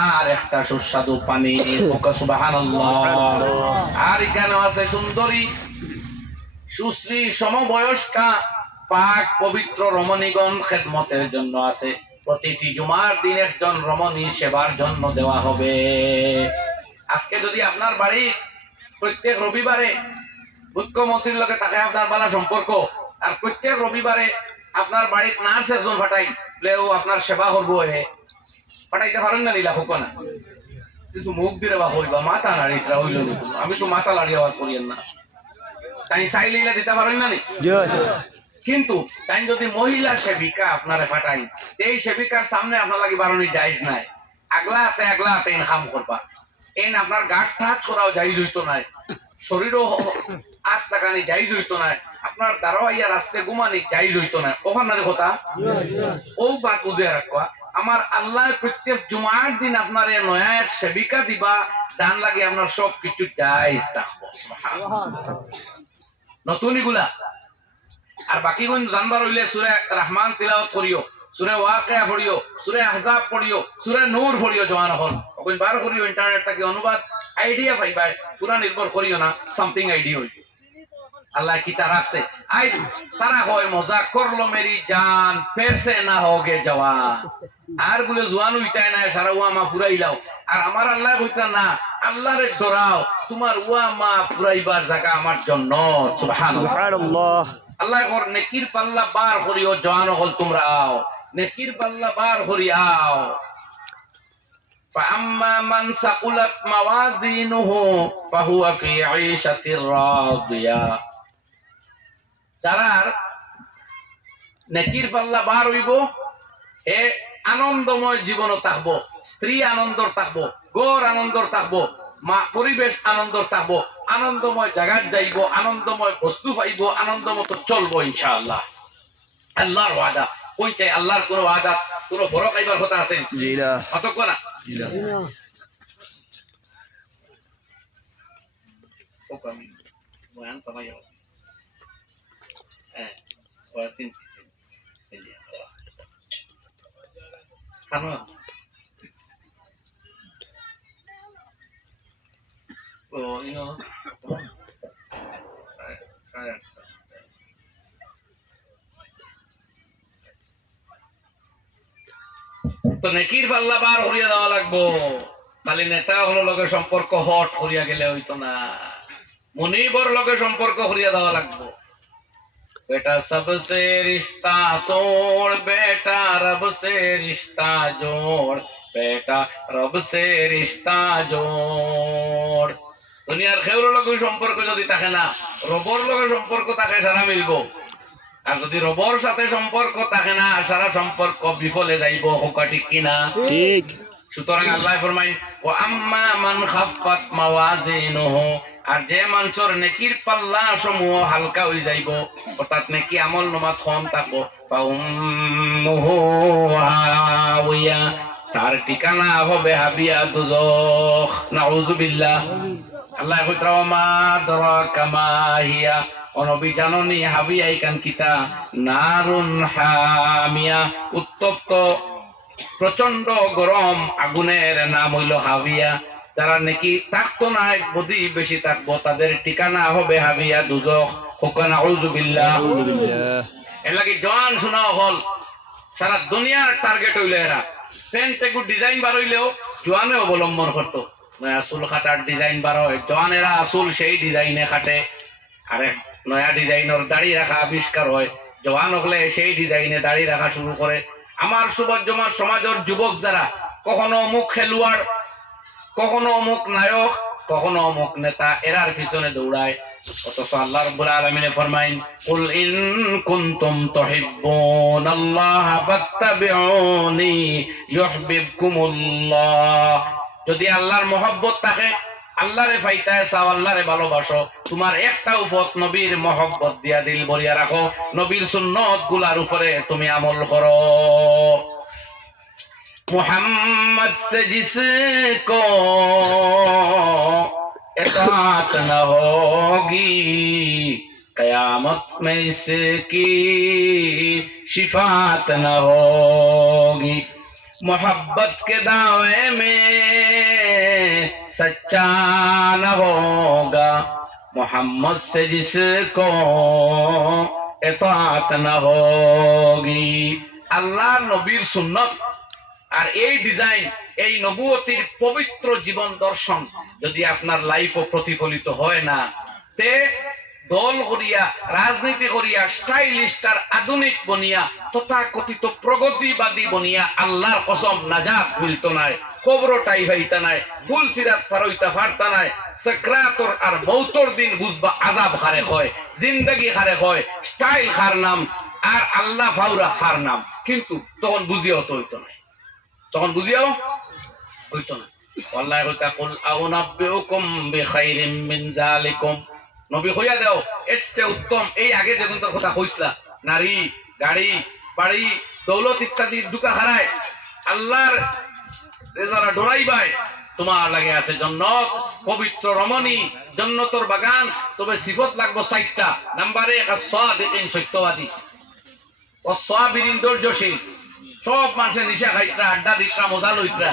আর একটা সুস্বাদু পানি। সুবহানাল্লাহ। আর এখানে আছে সুন্দরী সুশ্রী সমবয়স্কা পাক পবিত্র রমণীগণ খেদমতের জন্য আছে। প্রতিটি জুমার দিন একজন রমণী সেবার জন্য দেওয়া হবে। আজকে যদি আপনার বাড়ি প্রত্যেক রবিবারে মুখ্যমন্ত্রীর লগে থাকে আপনার বালা সম্পর্ক আর প্রত্যেক রবিবারে আপনার বাড়ির নার্স একজন ফাটাই ও আপনার সেবা করবো হে ফাটাইতে পারেন না নিলা হোক না কিন্তু মুখ দিয়ে বা হইবা মাথা নাড়িটা হইল আমি তো মাথা লাড়ি আওয়াজ করিয়েন না তাই চাইলে দিতে পারেন না নি কিন্তু তাই যদি মহিলা সেবিকা আপনারা ফাটাই এই সেবিকার সামনে আপনার লাগে বারণী জায়েজ নাই আগলা হাতে ইনকাম করবা এন আপনার গাঠ ঠাচ করাও জায়েজ হইতো না শরীরও আট টাকানি জায়েজ হইতো না আপনার দাঁড়াইয়া রাস্তায় ঘুমানি জায়েজ হইতো না ওখান না কথা ও বাত উদয় রাখবা আমার আল্লাহ প্রত্যেক জুমার দিন আপনার নয়া সেবিকা দিবা জান লাগে আপনার সব কিছু জায়েজ থাকবো নতুন এগুলা আর বাকি কোন জানবার হইলে সূরা রহমান তিলাওয়াত করিও সূরা ওয়াকিয়া পড়িও সূরা আহজাব পড়িও সূরা নূর পড়িও জওয়ান হল কোন বার করিও ইন্টারনেট থেকে অনুবাদ আইডিয়া পাইবাই পুরা নির্ভর করিও না সামথিং আইডিয়া হইবে আল্লাহ কি তা রাখছে আই তারা হয় মজা করলো মেরি জান ফের সে না হোগে জওয়ান আর বলে জওয়ান হইতাই না সারা ওয়া মা পুরাইলাও আর আমার আল্লাহ কইতা না আল্লাহরে ডরাও তোমার ওয়া মা পুরাইবার জায়গা আমার জন্য। সুবহানাল্লাহ। আল্লাহ কর নেকির পাল্লা বার করিও জওয়ান হল তোমরা আও নেকির পাল্লা বার করি আও। فأما من ثقلت موازينه فهو في عيشة راضية। যারার নেকির পাল্লা বার হইব এ আনন্দময় জীবন থাকবো স্ত্রী আনন্দ থাকবো ঘর আনন্দ থাকবো মা পরিবেশ আনন্দ থাকবো আনন্দময় জায়গা যাইব আনন্দময় বস্তু পাইব আনন্দ মতো চলবো ইনশাআল্লাহ। আল্লাহর ওয়াদা কইছে আল্লাহর কোন ওয়াদা কোন বড় খাইবার কথা আছে অতক না তো নেকির পাল্লা বার করিয়া দেওয়া লাগবো খালি নেতা হলো লগে সম্পর্ক হট করিয়া গেলে হইতো না, মুনিবর লগে সম্পর্ক করিয়া দেওয়া লাগবো। बेटा सबसे रिश्ता तोड़, बेटा रब से रिश्ता जोड़, बेटा रब से रिश्ता जोड़। দুনিয়ার খেউর লগে সম্পর্ক যদি থাকে না, রবর লগে সম্পর্ক থাকে সারা মিলবো। আর যদি রবর সাথে সম্পর্ক থাকে না, সারা সম্পর্ক বিফলে যাইব। হোকা ঠিক কিনা? ঠিক। সুতরাং আল্লাহ ফরমাই, ও আম্মা মান খাফফাত মাওয়াজিনুহু, আর যে মানুষের নেকির পাল্লা সমূহ হালকা হয়ে যাইব, অর্থাৎ নেকি আমল নমাত কম থাকবো, ফাউম্মুহু হাওিয়া, তার ঠিকানা হবে হাবিয়া দুজখ। নাউযুবিল্লাহ। আল্লাহ কইরা, মা দরাকা মা হিয়া, অনবী জাননি হাবিয়া ইকান কিতা? নারুন হামিয়া, উত্তপ্ত প্রচন্ড গরম আগুনের নাম হইল হাবিয়া। যারা নাকি থাকতো না, বদি বেশি থাকবো, তাদের ঠিকানা হবে হাবিয়া দুজখ। নাউযুবিল্লাহ। এর লাগি জওয়ান শোনা হল সারা দুনিয়ার টার্গেট হইলো এরা। প্যান্ট একটু ডিজাইন বার হইলেও জওয়ানে অবলম্বন করতো। আসল খাটার ডিজাইন বার হয়, জওয়ানেরা আসল সেই ডিজাইনে খাটে। আরে নয়া ডিজাইনের দাড়ি রাখা আবিষ্কার হয়, জওয়ান হলে সেই ডিজাইনে দাড়ি রাখা শুরু করে। আমার সুবজ্জমার সমাজের যুবক যারা কখনো অমুক খেলোয়াড়, কখনো অমুক নায়ক, কখনো অমুক নেতা, এরার পিছনে দৌড়ায়। অথচ আল্লাহ রাব্বুল আলামিন ফরমাইন, কুল ইন কুনতুম তুহিব্বুনাল্লাহ ফাত্তাবিউনি ইউহিব্বুকুমুল্লাহ। যদি আল্লাহর মহব্বত থাকে, আল্লাহরে পাইতে চাও, আল্লাহরে ভালোবাসো, তোমার একটা পথ নবীর মহব্বত দিয়া দিল ভরিয়া রাখো, নবীর সুন্নত গুলার উপরে তুমি আমল করো। मोहम्मद से जिसको इताअत न होगी, कयामत में इसकी शिफात न होगी। मोहब्बत के दावे में सच्चा न होगा, मोहम्मद से जिसको इताअत न होगी। अल्लाह नबीर सुन्नत আর এই ডিজাইন, এই নবুয়তির পবিত্র জীবন দর্শন যদি আপনার লাইফও প্রতিফলিত হয় না, তে দল করিয়া, রাজনীতি করিয়া, স্টাইলিস্টার আধুনিক বনিয়া, তথাকথিত প্রগতিবাদী বনিয়া আল্লাহর কসম নাজাত মিলত নাই, কবরটাই হইতা নাই, ফুল সিরাত ফারইতা ফারতা নাই। সাকরাতর আর মৌতর দিন বুঝবা আযাব খারে হয়, জিন্দেগি খারে হয়, স্টাইল খার নাম আর আল্লাহ ফাউরা খার নাম। কিন্তু তখন বুঝিয়াও তো হইতো না, তখন বুঝিয়াও হইতো না। আল্লাহ কইতা, কুল আউনাব্বিউকুম বিখাইরিম মিন যালিকুম, নবী কইয়া দাও এর চেয়ে উত্তম, এই আগে যেমন তোর কথা কইছলা, নারী, গাড়ি, বাড়ি, দৌলত ইত্যাদি দুকা হারায়, আল্লাহর যারা ডরাইবাই, তোমার লাগে আছে জান্নাত, পবিত্র রমণী, জান্নাতের বাগান। তবে সিফত লাগবো 4টা। নাম্বার 1, as-সাদিকিন, সত্যবাদী, ওয়াস-সাবিরিন, ধৈর্যশীল। সব মানুষের নিশা খাইতরা, আড্ডা দিতরা, মজা লইতরা।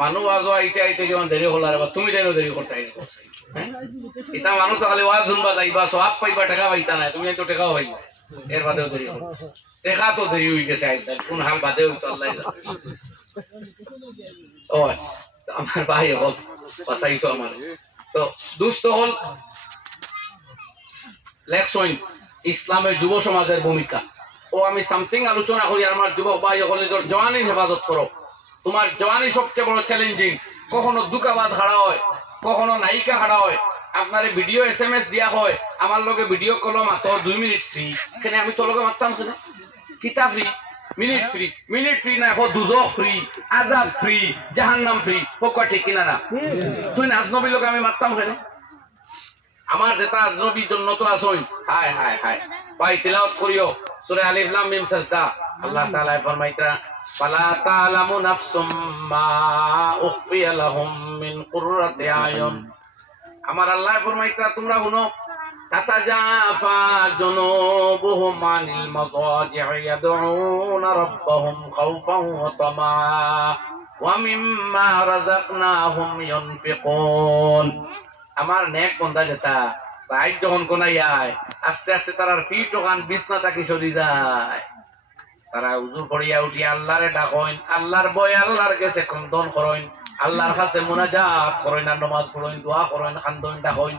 মানুষ আজ আইতে আইতে যেমন দেরি হল, আর তুমি যেন দেরি করতে আইছো। এটা মানুষ তো খালি ওয়াজ শুনবা যাইবা, সব পাইবা, টাকা পাইতা না, তুমি তো টাকাও পাইবা, এর বাদেও দেরি হল। টাকা তো দেরি হয়ে গেছে, কোন হাল বাদে হইতো আল্লাহ জানে। ও আমার ভাই হল বাঁচাইছো আমার। তো দুস্থ হল লেখসইন ইসলামের যুব সমাজের ভূমিকা। ও আমি সামথিং আলোচনা করি, আমার যুবক ভাই হলে জওয়ানি হেফাজত করো। তোমার জওয়ানি সবচেয়ে বড় চ্যালেঞ্জিং। কখনো দুকাবাদ হারা হয়, কখনো নায়িকা হারা হয়, আপনার ভিডিও SMS দিয়া হয়, আমার লগে ভিডিও কল মাত্র 2 মিনিট ফ্রি। কেন আমি তোর লগে মারতাম কেন? কিতা ফ্রি? মিনিট ফ্রি না, দুজখ ফ্রি, আযাব ফ্রি, জাহান্নাম ফ্রি। পোকা ঠিক কিনা না? তুই আজনবী লোক আমি মারতাম কেন? আমার যেটা আজনবীর জন্য তো আসই। হায় হায় হায় ভাই, তিলাওয়াত করিও সূরা আলিফ লাম মিম সাজদা। আল্লাহ তাআলা ফরমাইতা, ফালা তা'লামু নাফসুম মা উখফিয়া লাহুম মিন কুররাতি আয়ুন। আমার আল্লাহ ফরমাইতা, তোমরা শুনো, তাতাজাফা জুনুবুহুম আনিল মাযাজি'i ইয়াদউনা রাব্বাহুম খাওফান ওয়া তামাআ ওয়া মিম্মা রাযাকনাহুম ইউনফিকুন। আমার নেক বন্ধা যেটা বাইক যখন কোনাই আয়, আস্তে আস্তে তার পিঠ ওখান বিছনা তাকে সরি যায়, তারা উজু করিয়া উঠিয়া আল্লাহরে ডাকইন, আল্লাহর ভয় আল্লাহর কাছে কন্দন করইন, আল্লাহর কাছে মুনাজাত করইন, আর নামাজ পড়ইন, দোয়া করইন, খান্দন ডাকইন।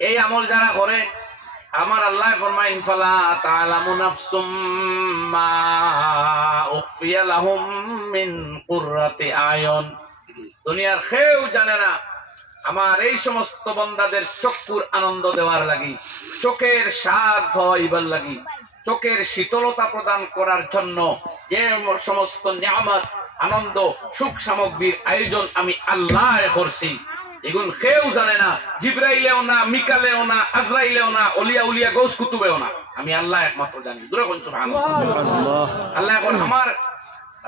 এই আমল যারা করে আমার আল্লাহ ফরমাইন ফালা তাআলামু নাফসুম মা উখফিয়া লাহুম মিন কুররাতি আয়ুন। দুনিয়ার কেউ জানে না আমার এই সমস্ত বান্দাদের চক্ষুর আনন্দ দেওয়ার লাগি, চোখের স্বাদ হইবার লাগি, চোখের শীতলতা প্রদান করার জন্য যে সমস্ত নিয়ামত, আনন্দ, সুখ সামগ্রীর আয়োজন আমি আল্লাহ করছি, এগুলো কেউ জানে না। জিবরাইলেও না, মিকালেও না, আজরাইলেও না, ওলিয়া উলিয়া গৌস কুতুবেও না, আমি আল্লাহ একমাত্র জানি। দূরে কোন সুবহানাল্লাহ। আল্লাহ এখন আমার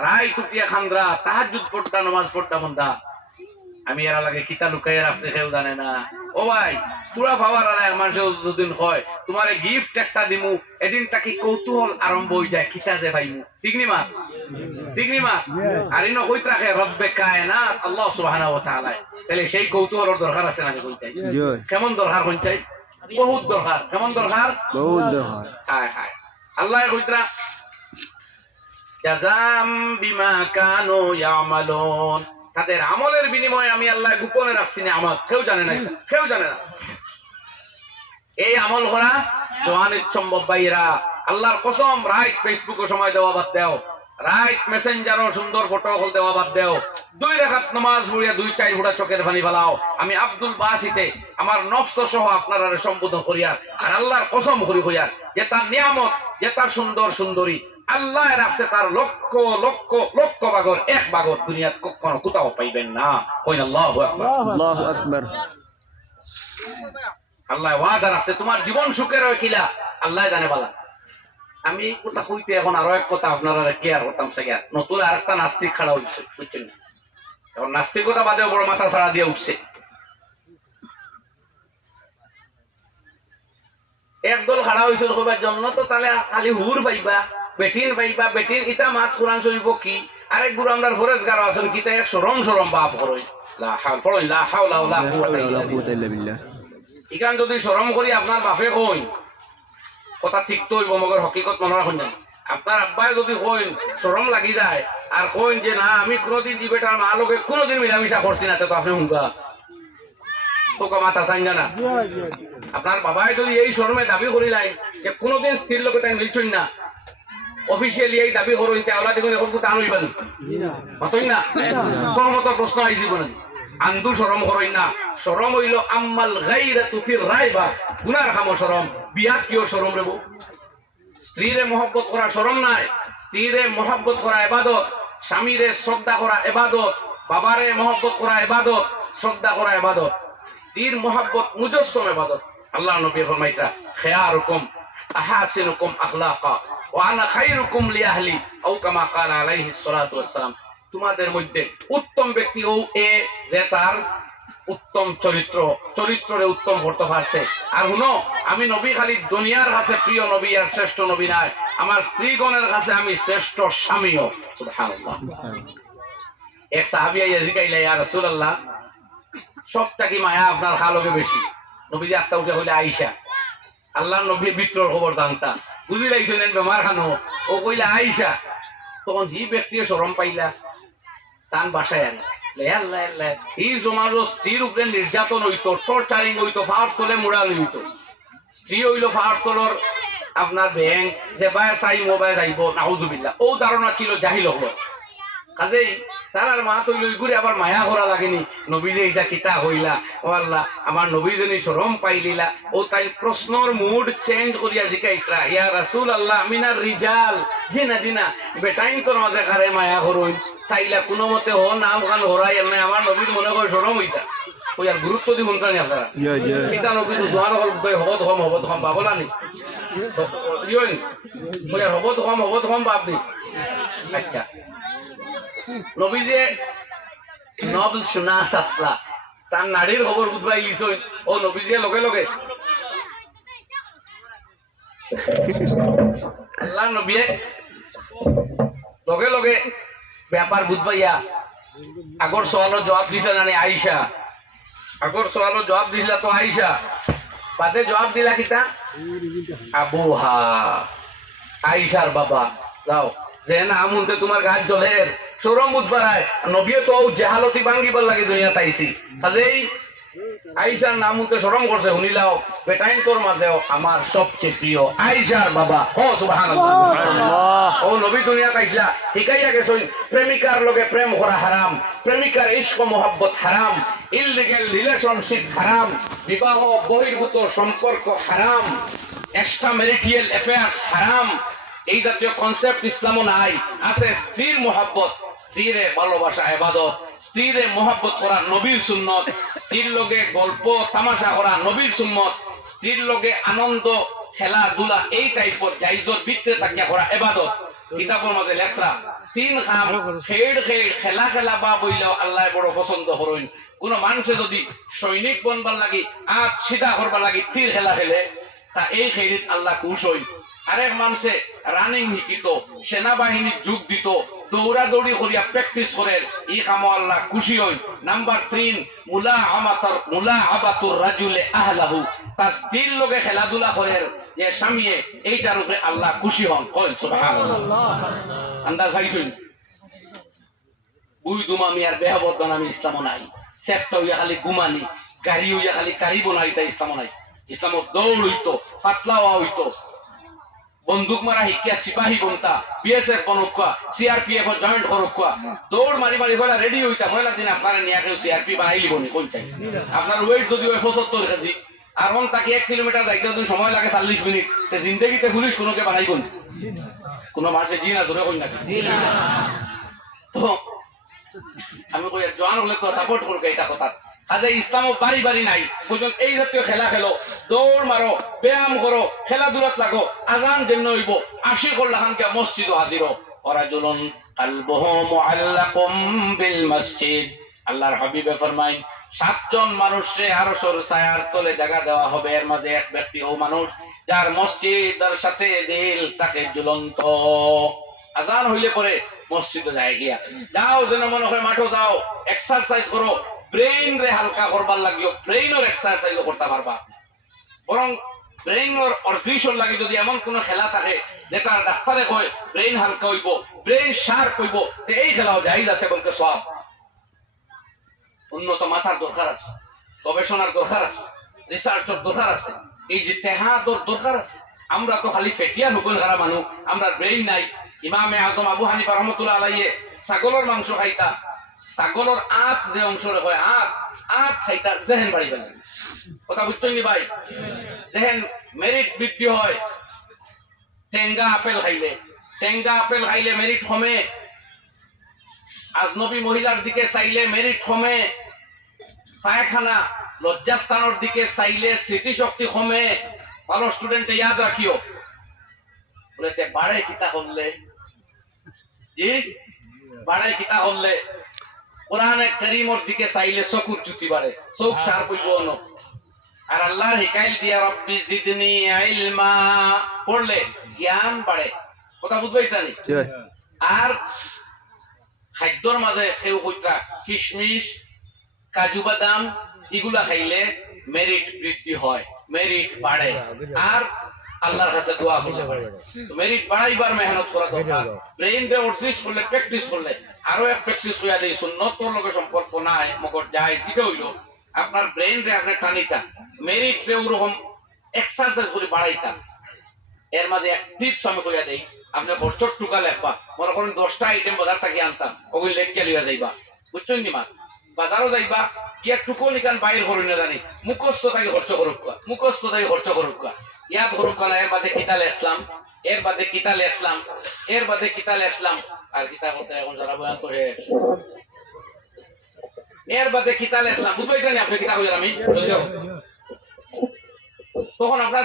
রায় টুকিয়া খান্দ্রা তাহাজ্জুদ পড়তা, নামাজ পড়তা বন্ধা, আমি এরা লাগে কিতা লুকাইয়া রাখছে কেউ জানে না। ও ভাই পুরা পাওয়ার আলায় মানুষের দুদিন হয় তোমার গিফট একটা দিমু, এদিন তাকে কৌতূহল আরম্ভ হয়ে যায় কিতা যে ভাইমু, ঠিক নি মা? ঠিক নি মা? আর ইনো কইত রাখে রব্বে কায়নাত আল্লাহ সুবহানাহু ওয়া তাআলা, তাহলে সেই কৌতূহলের দরকার আছে না? কই চাই কেমন দরকার? কোন চাই? বহুত দরকার। কেমন দরকার? বহুত দরকার। হায় হায়, আল্লাহ কইতরা জাযাম বিমা কানু ইয়ামালুন, তাদের আমলের বিনিময়ে আমি আল্লাহ গোপনে রাখছি না, আমল কেউ জানে না, কেউ জানে না। এই আমল করা জওয়ানের সম্ভব ভাইরা, আল্লাহর কসম রাইট ফেসবুকে সময় দেওয়া বাদ দেও, রাইট মেসেঞ্জারও সুন্দর ফটো কল দেওয়া বাদ দেও, 2 রাকাত নামাজ পড়িয়া 2-4 ফোঁটা চোখের পানি ফেলাও। আমি আব্দুল বাসিতে আমার নফস সহ আপনারা সম্বোধন করিয়া আর আল্লাহর কসম করি হইয়া যে তার নিয়ামত, যে তার সুন্দর সুন্দরী আল্লাহ রাখছে, তার লক্ষ লক্ষ লক্ষ ভাগর এক ভাগর দুনিয়াত কখনো কোথাও পাইবেন না। কইন আল্লাহু আকবার। আল্লাহু আকবার। আল্লাহ ওয়াদা রাখছে তোমার জীবন সুখের হয় কিলা আল্লাহ জানে বালা। আমি কথা কইতে এখন আরো এক কথা আপনারা কেয়ার করতাম, সেটা নতুন আর একটা নাস্তিক খাড়া হইছে, বুঝছেন না? এখন নাস্তিকতা বাদেও বড় মাথা ছাড়া দিয়ে উঠছে। একদল খাড়া হয়েছে কবার জন্য, তো তাহলে খালি হুর পাইবা, বেটিন পাইবা, বেটিন ইটা মাত কোরআন শরীফ কি, আরেক গুরু আমরা ফরেজ গারো আছেন কিতা এক সরম সরম বাপ করই লা হাওলা লা হাওলা ওয়ালা কুওয়াতা ইল্লা বিল্লাহ। ইকান যদি শরম করি আপনার বাপে কই কথা ঠিক তো হইব, মগর হকিকত মনে রাখুন না। আপনার আব্বাই যদি কইন শরম লাগি যায় আর কইন যে না আমি কোনোদিন দি বেটার মা লোকে কোনোদিন মিলামিশা করছি না, তো আপনি হুঙ্গা তো মাথা চাই না। আপনার বাবাই যদি এই শরমে দাবি করিলাই যে কোনোদিন স্ত্রীর লোকে তাই মিলছই না, অফিসিয়ালি এই দাবি করুন আল্লাহ দেখুন এখন টান হইবেন মাতই না, সহমত প্রশ্ন আই জীবনে আন্দু শরম করই না। শরম হইল আম্মাল গায়রাতু ফির রাইবা, গুনার কামো শরম, বিয়া কিও শরম রেবো। স্ত্রীরে মহব্বত করা শরম নাই, স্ত্রীরে মহব্বত করা ইবাদত, স্বামীরে শ্রদ্ধা করা ইবাদত, বাবারে মহব্বত করা ইবাদত, শ্রদ্ধা করা ইবাদত, স্ত্রীর মহব্বত মুজস্সম ইবাদত। আল্লাহ নবী ফরমাইতা খায়রুকুম আহসিনুকুম আখলাকা ওয়া আনা খায়রুকুম লিআহলি আও কামা ক্বালা আলাইহিস সালাতু ওয়াস সালাম। তোমাদের মধ্যে উত্তম ব্যক্তি ও এ যে তার উত্তম চরিত্র, চরিত্রে উত্তম করতে পারছে। আর শুনো আমি নবী খালি দুনিয়ার কাছে প্রিয় নবী আর শ্রেষ্ঠ নবী নাই, আমার স্ত্রীগণের কাছে আমি শ্রেষ্ঠ স্বামীও। সুবহানাল্লাহ। এক সাহাবী আইয়া জিগাইলা ইয়া রাসূলুল্লাহ সবটা কি মায়া আপনার খালকে বেশি? নবীজি আত্মা উঠে হইলে আয়েশা। আল্লাহ নবী বিক্রর খবর জানতা, বুঝি লাগছিলেন বেমার খানো, ও কইলা আয়েশা। তখন যে ব্যক্তি শরম পাইলা তান বাসায় আনে এই জমার স্ত্রীর উপরে নির্যাতন হইতো, টর্চারিং হইতো, ফাওয়ার তলে মুড়ালি হইতো। স্ত্রী হইল ফাওয়ার তলর আপনার ব্যাংক যে বায় চাই মোবাইল যাইব নাউজুবিল্লাহ, ও ধারণা ছিল জাহিল হল। কাজেই তার মা তৈল ঘুরে আবার মায়া করা লাগেনি, নবীজে এইটা কিতা হইলা, ও আল্লাহ আমার নবীজনী শরম পাইলিলা। ও তাই প্রশ্নর মুড চেঞ্জ করিয়া জিকাইতরা ইয়া রাসূল আল্লাহ মিনার রিজাল, জি না জি না বেটাইন তোর মাঝে কারে মায়া করুন চাইলা কোনো মতে ও নাম খান হরাই না, আমার নবীর মনে করে শরম হইতা। ওই আর গুরুত্ব দি মনটানি আপনারা কিতা নবী দোয়ার হবত কম বাবলা নি ওই আর হবত কম বাপনি। আচ্ছা নবীজে নব শোনা শাসলা তার নারীর খবর বুধবাই লিছ, ও নবীজে লগে লগে আল্লাহ নবীয়ে লগে লগে ব্যাপার বুধবাইয়া আগর সওয়ালের জবাব দিছিল না আয়েশা, আগর সওয়ালের জবাব দিছিল তো আয়েশা, বাদে জবাব দিলা কিতা আবুহা, আইসার বাবা যাও যে না আমুনতে তোমার গাছ জলের সৌরম বুধবারায় নবীও তো জেহালতি ভাঙ্গিবার লাগে দুনিয়া তাইছি কাজেই আইসার নাম উনতে শরম করছে শুনিলাও বেটাইন তোর মাঝেও আমার সবচেয়ে প্রিয় আইসার বাবা ও সুবহানাল্লাহ ও নবী দুনিয়া তাইছিলা শিখাইয়া গেছই প্রেমিকার লগে প্রেম করা হারাম প্রেমিকার ইশক মোহাব্বত হারাম ইললিগ্যাল রিলেশনশিপ হারাম বিবাহ বহির্ভূত সম্পর্ক হারাম এক্সট্রা ম্যারিটাল অ্যাফেয়ার্স হারাম এই জাতীয় কনসেপ্ট ইসলামও নাই আছে স্ত্রীর মোহাব্বত স্ত্রীরে ভালোবাসা ইবাদত স্ত্রীরে মোহাব্বত করা নবীর সুন্নত স্ত্রীর লগে গল্প তামাশা করা নবীর সুন্নত স্ত্রীর লগে আনন্দ খেলাধুলা এই টাইপের জাইজর ভিতরে থাকিয়া করা ইবাদত কিতাবের মধ্যে লেখা তিন কাম খেলা খেলা বা বইলেও আল্লাহ বড় পছন্দ করেন কোন মানুষে যদি সৈনিক বনবার লাগি আজ সিধা করবার লাগি তীর খেলা খেলে তা এই খেলিত আল্লাহ খুশ হই আরেক মানুষে রানিং শিকিত সেনাবাহিনীর যোগ দিত দৌড়াদৌড়ি করিয়া প্র্যাকটিস করে এই কাম আল্লাহ খুশি হই নাম্বার 3 মুলা আবাতুর রাজুলে আহলাহু তার স্ত্রীর লগে খেলাধুলা করে যে স্বামীয়ে এইটার উপরে আল্লাহ খুশি হন কই সুবহানাল্লাহ আন্দাজ হইছেন বুই দুমামি আর বেহবর্তন আমি ইসলাম নাই সেফটা হইয়া খালি গুমানি গাড়ি হইয়া খালি গাড়ি বনাই তাই ইসলাম নাই ইসলাম দৌড় হইতো পাতলা হইতো বন্দুক মারা শিক্ষা সিপাহী বনতা বিএসএফ বনকা সিআরপিএফ জয়েন্ট করকা দৌড় মারি মারি হইলা রেডি হইতা হইলা দিন আপনারা নিয়া কেউ সিআরপি বানাই লিবনি কোন চাই আপনার ওয়েট যদি হয় 75 কেজি আর মন তাকে 1 কিলোমিটার যাইতে যদি সময় লাগে 40 মিনিট তে জিন্দেগিতে পুলিশ কোনোকে বানাইবন কোন মাসে জি না ধরে কই না জি না তো আমি কই জওয়ান হলে তো সাপোর্ট করবে এটা কথা আজ ইসলামও বাড়ি বাড়ি নাই বুঝুন এই জাতীয় খেলা খেলো দৌড় মারো ব্যায়াম করো খেলাধুলাত লাগো আজান যেন হইব আশি করলাম কে মসজিদ হাজির ওরাজুলুন কালবুহু মুআল্লাকুম বিল মসজিদ আল্লাহর হাবিবে ফরমায় 7 জন মানুষে আরশের ছায়ার তলে জায়গা দেওয়া হবে এর মাঝে এক ব্যক্তি ও মানুষ যার মসজিদের সাথে দিল তাকে ঝুলন্ত আজান হইলে পরে মসজিদে যায় গিয়া যাও যেন মনে হয় মাঠে যাও এক্সারসাইজ করো ব্রেইন রে হালকা করবার লাগিও ব্রেইনের এক্সারসাইজ করতে পারবা বরং ব্রেইনের অর্জিশন লাগে যদি এমন কোন খেলা থাকে যেটা ডাক্তারে কয় ব্রেইন হালকা হইব ব্রেইন শার্প হইব তে এই খেলাও জায়েজ আছে বলতে সব উন্নত মাথার দরকার আছে গবেষণার দরকার আছে রিসার্চের দরকার আছে এই যে তেহাদর দরকার আছে আমরা তো খালি ফেটিয়া নকল করা মানুষ আমরা ব্রেইন নাই ইমামে আজম আবু হানিফা রাহমাতুল্লাহ আলাইহি ছাগলের মাংস খাইতা ছাগলের আঁত যে অংশ হয় আঁত খাইতা জেহেন বাড়ি গেল কথা বুঝছেন নি ভাই জেহেন মেরিট বৃদ্ধি হয় টেঙ্গা আপেল খাইলে মেরিট কমে আজনবী মহিলার দিকে চাইলে মেরিট কমে পায়খানা লজ্জাস্থানের দিকে চাইলে স্মৃতিশক্তি কমে ভালো স্টুডেন্টে ইয়াদ রাখিও বলে বাড়ে কিতা করলে জি বাড়ে কিতা করলে কোরআনে কারীমের দিকে চাইলে চকুর জুতি বাড়ে চোখ শার্প হইব না আর আল্লাহর হিকাইল দিয়া রব্বি জিদনি ইলমা পড়লে জ্ঞান বাড়ে কথা বুঝবেই জানি আর খাদ্যর মাঝে কেউ কইতা কিশমিশ কাজু বাদাম এগুলা খাইলে মেরিট বৃদ্ধি হয় মেরিট বাড়ে আর আল্লাহর কাছে দোয়া করতে পারে তো মেরিট বাড়াইবার মেহনত করা দরকার ব্রেইন রে অর্জিস করলে প্র্যাকটিস করলে আরো এক প্র্যাকটিস কইয়া দেই সুন্নতর লগে সম্পর্ক নাই মগর যায় এটা হইলো আপনার ব্রেইন রে আপনি টানিতা মেরিট রে ওরকম এক্সারসাইজ করে বাড়াইতা এর মাঝে এক টিপস আমি কইয়া দেই আপনি বছর টুকা লেখবা মনে করেন 10টা আইটেম বাজার থেকে আনতাম ওগুলি লেখকে লিয়া যাইবা বুঝছেন নি মা বাজারও যাইবা ইয়া টুকো নিকান বাইর করুন না জানি মুখস্থ তাকে খরচ করুক ইয়া ধরুক এর বাদে কিতালে ইসলাম আর কিতা করতে এখন যারা বয়ান করে এর বাদে কিতালে ইসলাম বুঝবেন জানি আপনি কিতা কইরা আমি তখন আপনার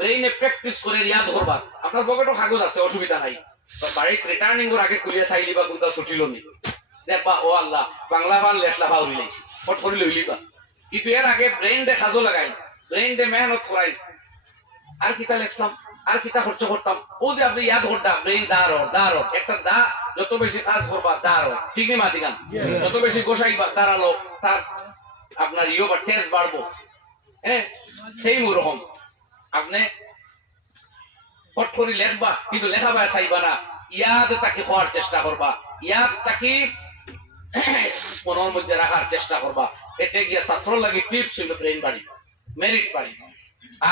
ব্রেইনে প্র্যাকটিস করে ইয়াদ করবা আপনার পকেটও কাগজ আছে অসুবিধা নাই বাড়িতে রিটার্নিং এর আগে খুলিয়া চাইলি বা কোনটা ছুটিল নি দেখবা ও আল্লাহ বাংলা বান লেখলা ভাউরি লাইছি ফট করে লইলিবা কিন্তু এর আগে ব্রেইন দে কাজও লাগাই ব্রেইন দে মেহনত করাই আর কিতা লেখলাম আর কিতা খরচ করতাম ও যে আপনি ইয়াদ করতাম ব্রেইন দাঁড় একটা দা যত বেশি কাজ করবা দাঁড় ঠিক নেই মাতি গান যত বেশি গোসাইবা দাঁড়ালো তার আপনার ইয়ে বা টেস্ট বাড়বো হ্যাঁ সেই রকম আপনি কট করে লেখবা কিন্তু লেখা ভাই চাইবা না, ইয়াদ তাকে হওয়ার চেষ্টা করবা, ইয়াদ তাকে মনের মধ্যে রাখার চেষ্টা করবা। এতে গিয়ে ছাত্র লাগে টিপস হইল ব্রেন বাড়ি, মেরিট বাড়ি।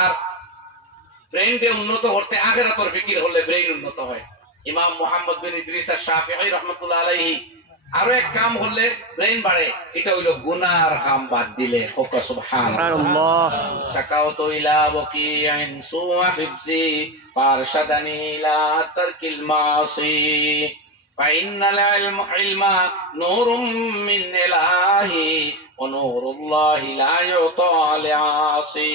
আর ব্রেনকে উন্নত করতে আখিরাতের ফিকির হলে ব্রেন উন্নত হয়। ইমাম মুহাম্মদ বিন ইদ্রিস আশ-শাফিঈ রাহমাতুল্লাহ আলাইহি আরো এক কাম হলে ব্রেন বাড়ে, এটা হইল গুনার কাম বাদ দিলে। সুবহানাল্লাহ। শাকাউতু ইলা ওয়াকিইন সুআ হিফজি ফারশাদানি ইলা তারকিল মাসি ফাইন্নাল ইলমা নূরুম মিন ইলাহি ওয়া নূরুল্লাহি লা ইউতা লিআসি।